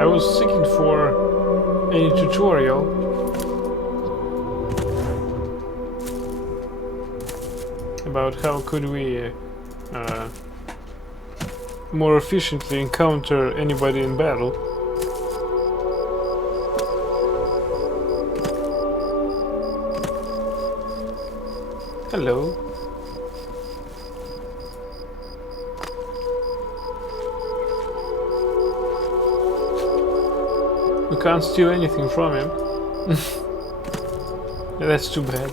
I was seeking for any tutorial. About how could we more efficiently encounter anybody in battle. Hello. We can't steal anything from him. Yeah, that's too bad.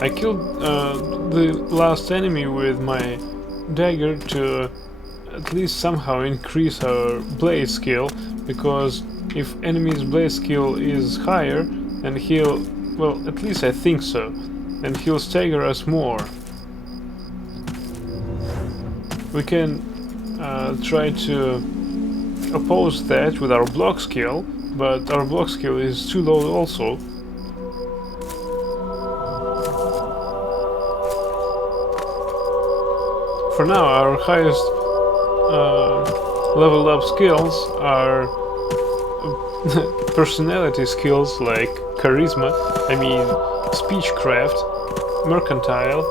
I killed the last enemy with my dagger to at least somehow increase our blade skill, because if enemy's blade skill is higher, then he'll, well, at least I think so, and he'll stagger us more. We can try to oppose that with our block skill, but our block skill is too low also. For now, our highest leveled up skills are personality skills like charisma, I mean speechcraft, mercantile,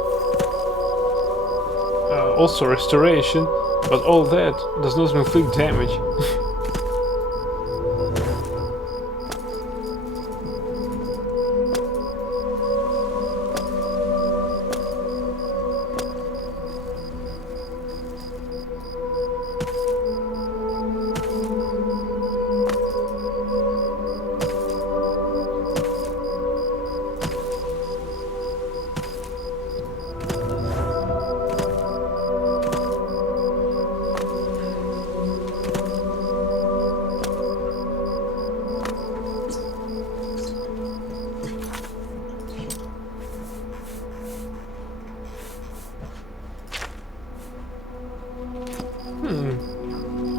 also restoration, but all that does not inflict damage.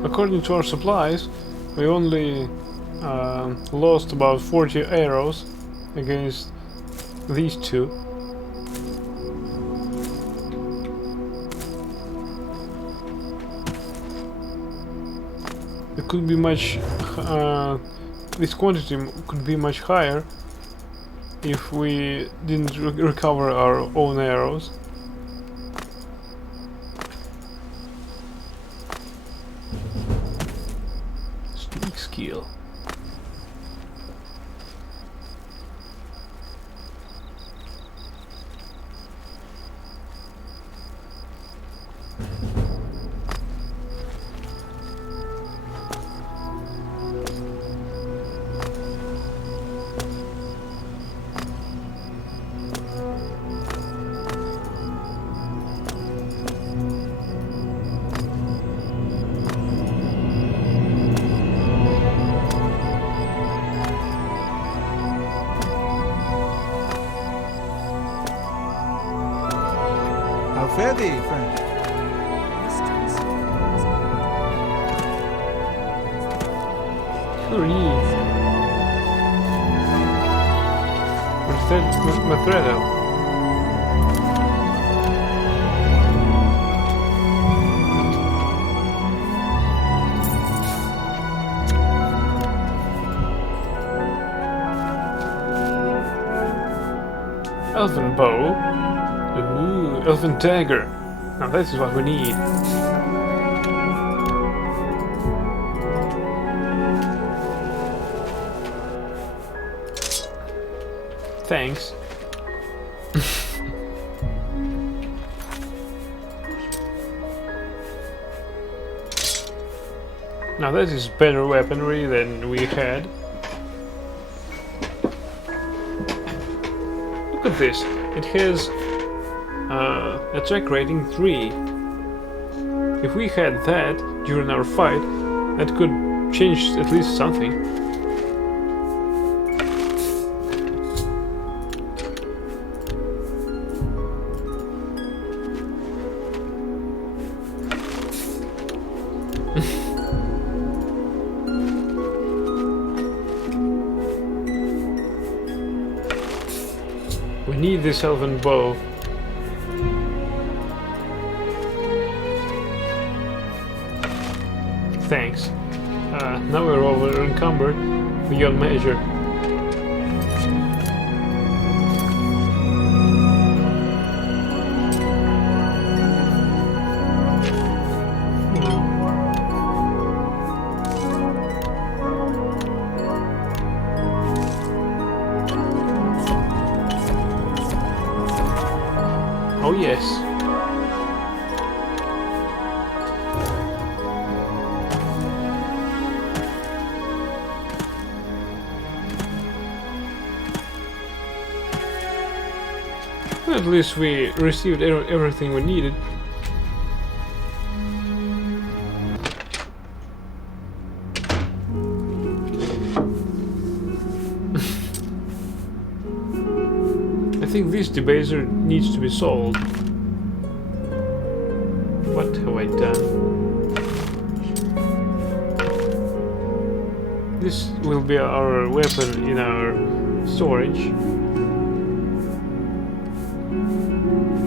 According to our supplies, we only lost about 40 arrows against these two. It could be much. This quantity could be much higher if we didn't recover our own arrows. Sneak skill. Read. Matredo. Elven bow. Ooh, elven dagger. Now this is what we need. Thanks. Now that is better weaponry than we had. Look at this. It has attack rating 3. If we had that during our fight, that could change at least something. We need this elven bow. Thanks. Now we're over encumbered beyond measure. Oh yes. Well, at least we received everything we needed. I think this debaser needs to be sold. What have I done? This will be our weapon in our storage.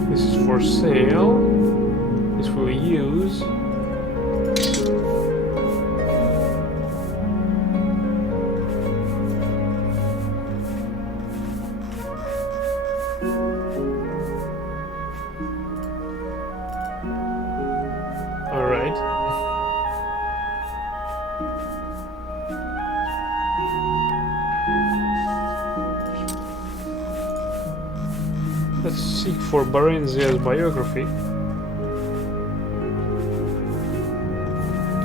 This is for sale. This we'll use. Alright. Let's seek for Barenzia's biography.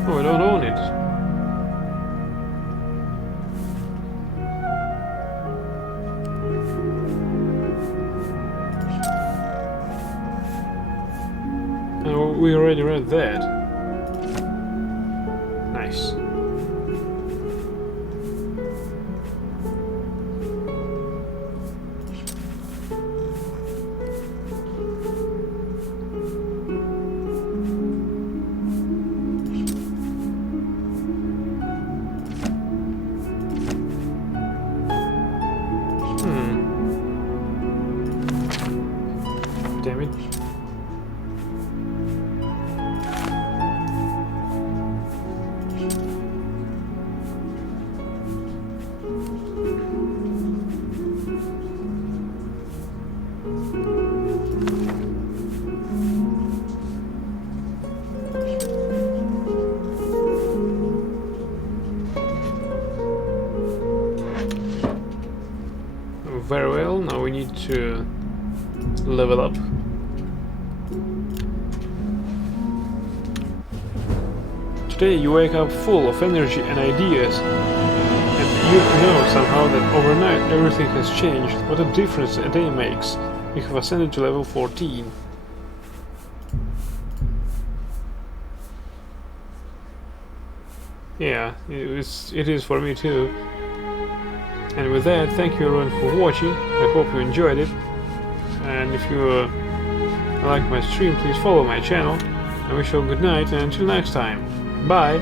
Oh, I don't own it. Oh, we already read that. Nice. Damn it. Very well, now we need to level up. Today you wake up full of energy and ideas, and you know somehow that overnight everything has changed. What a difference a day makes. You have ascended to level 14. Yeah, it is for me too. And with that, thank you everyone for watching. I hope you enjoyed it. And if you like my stream, please follow my channel. I wish you a good night, and until next time, bye!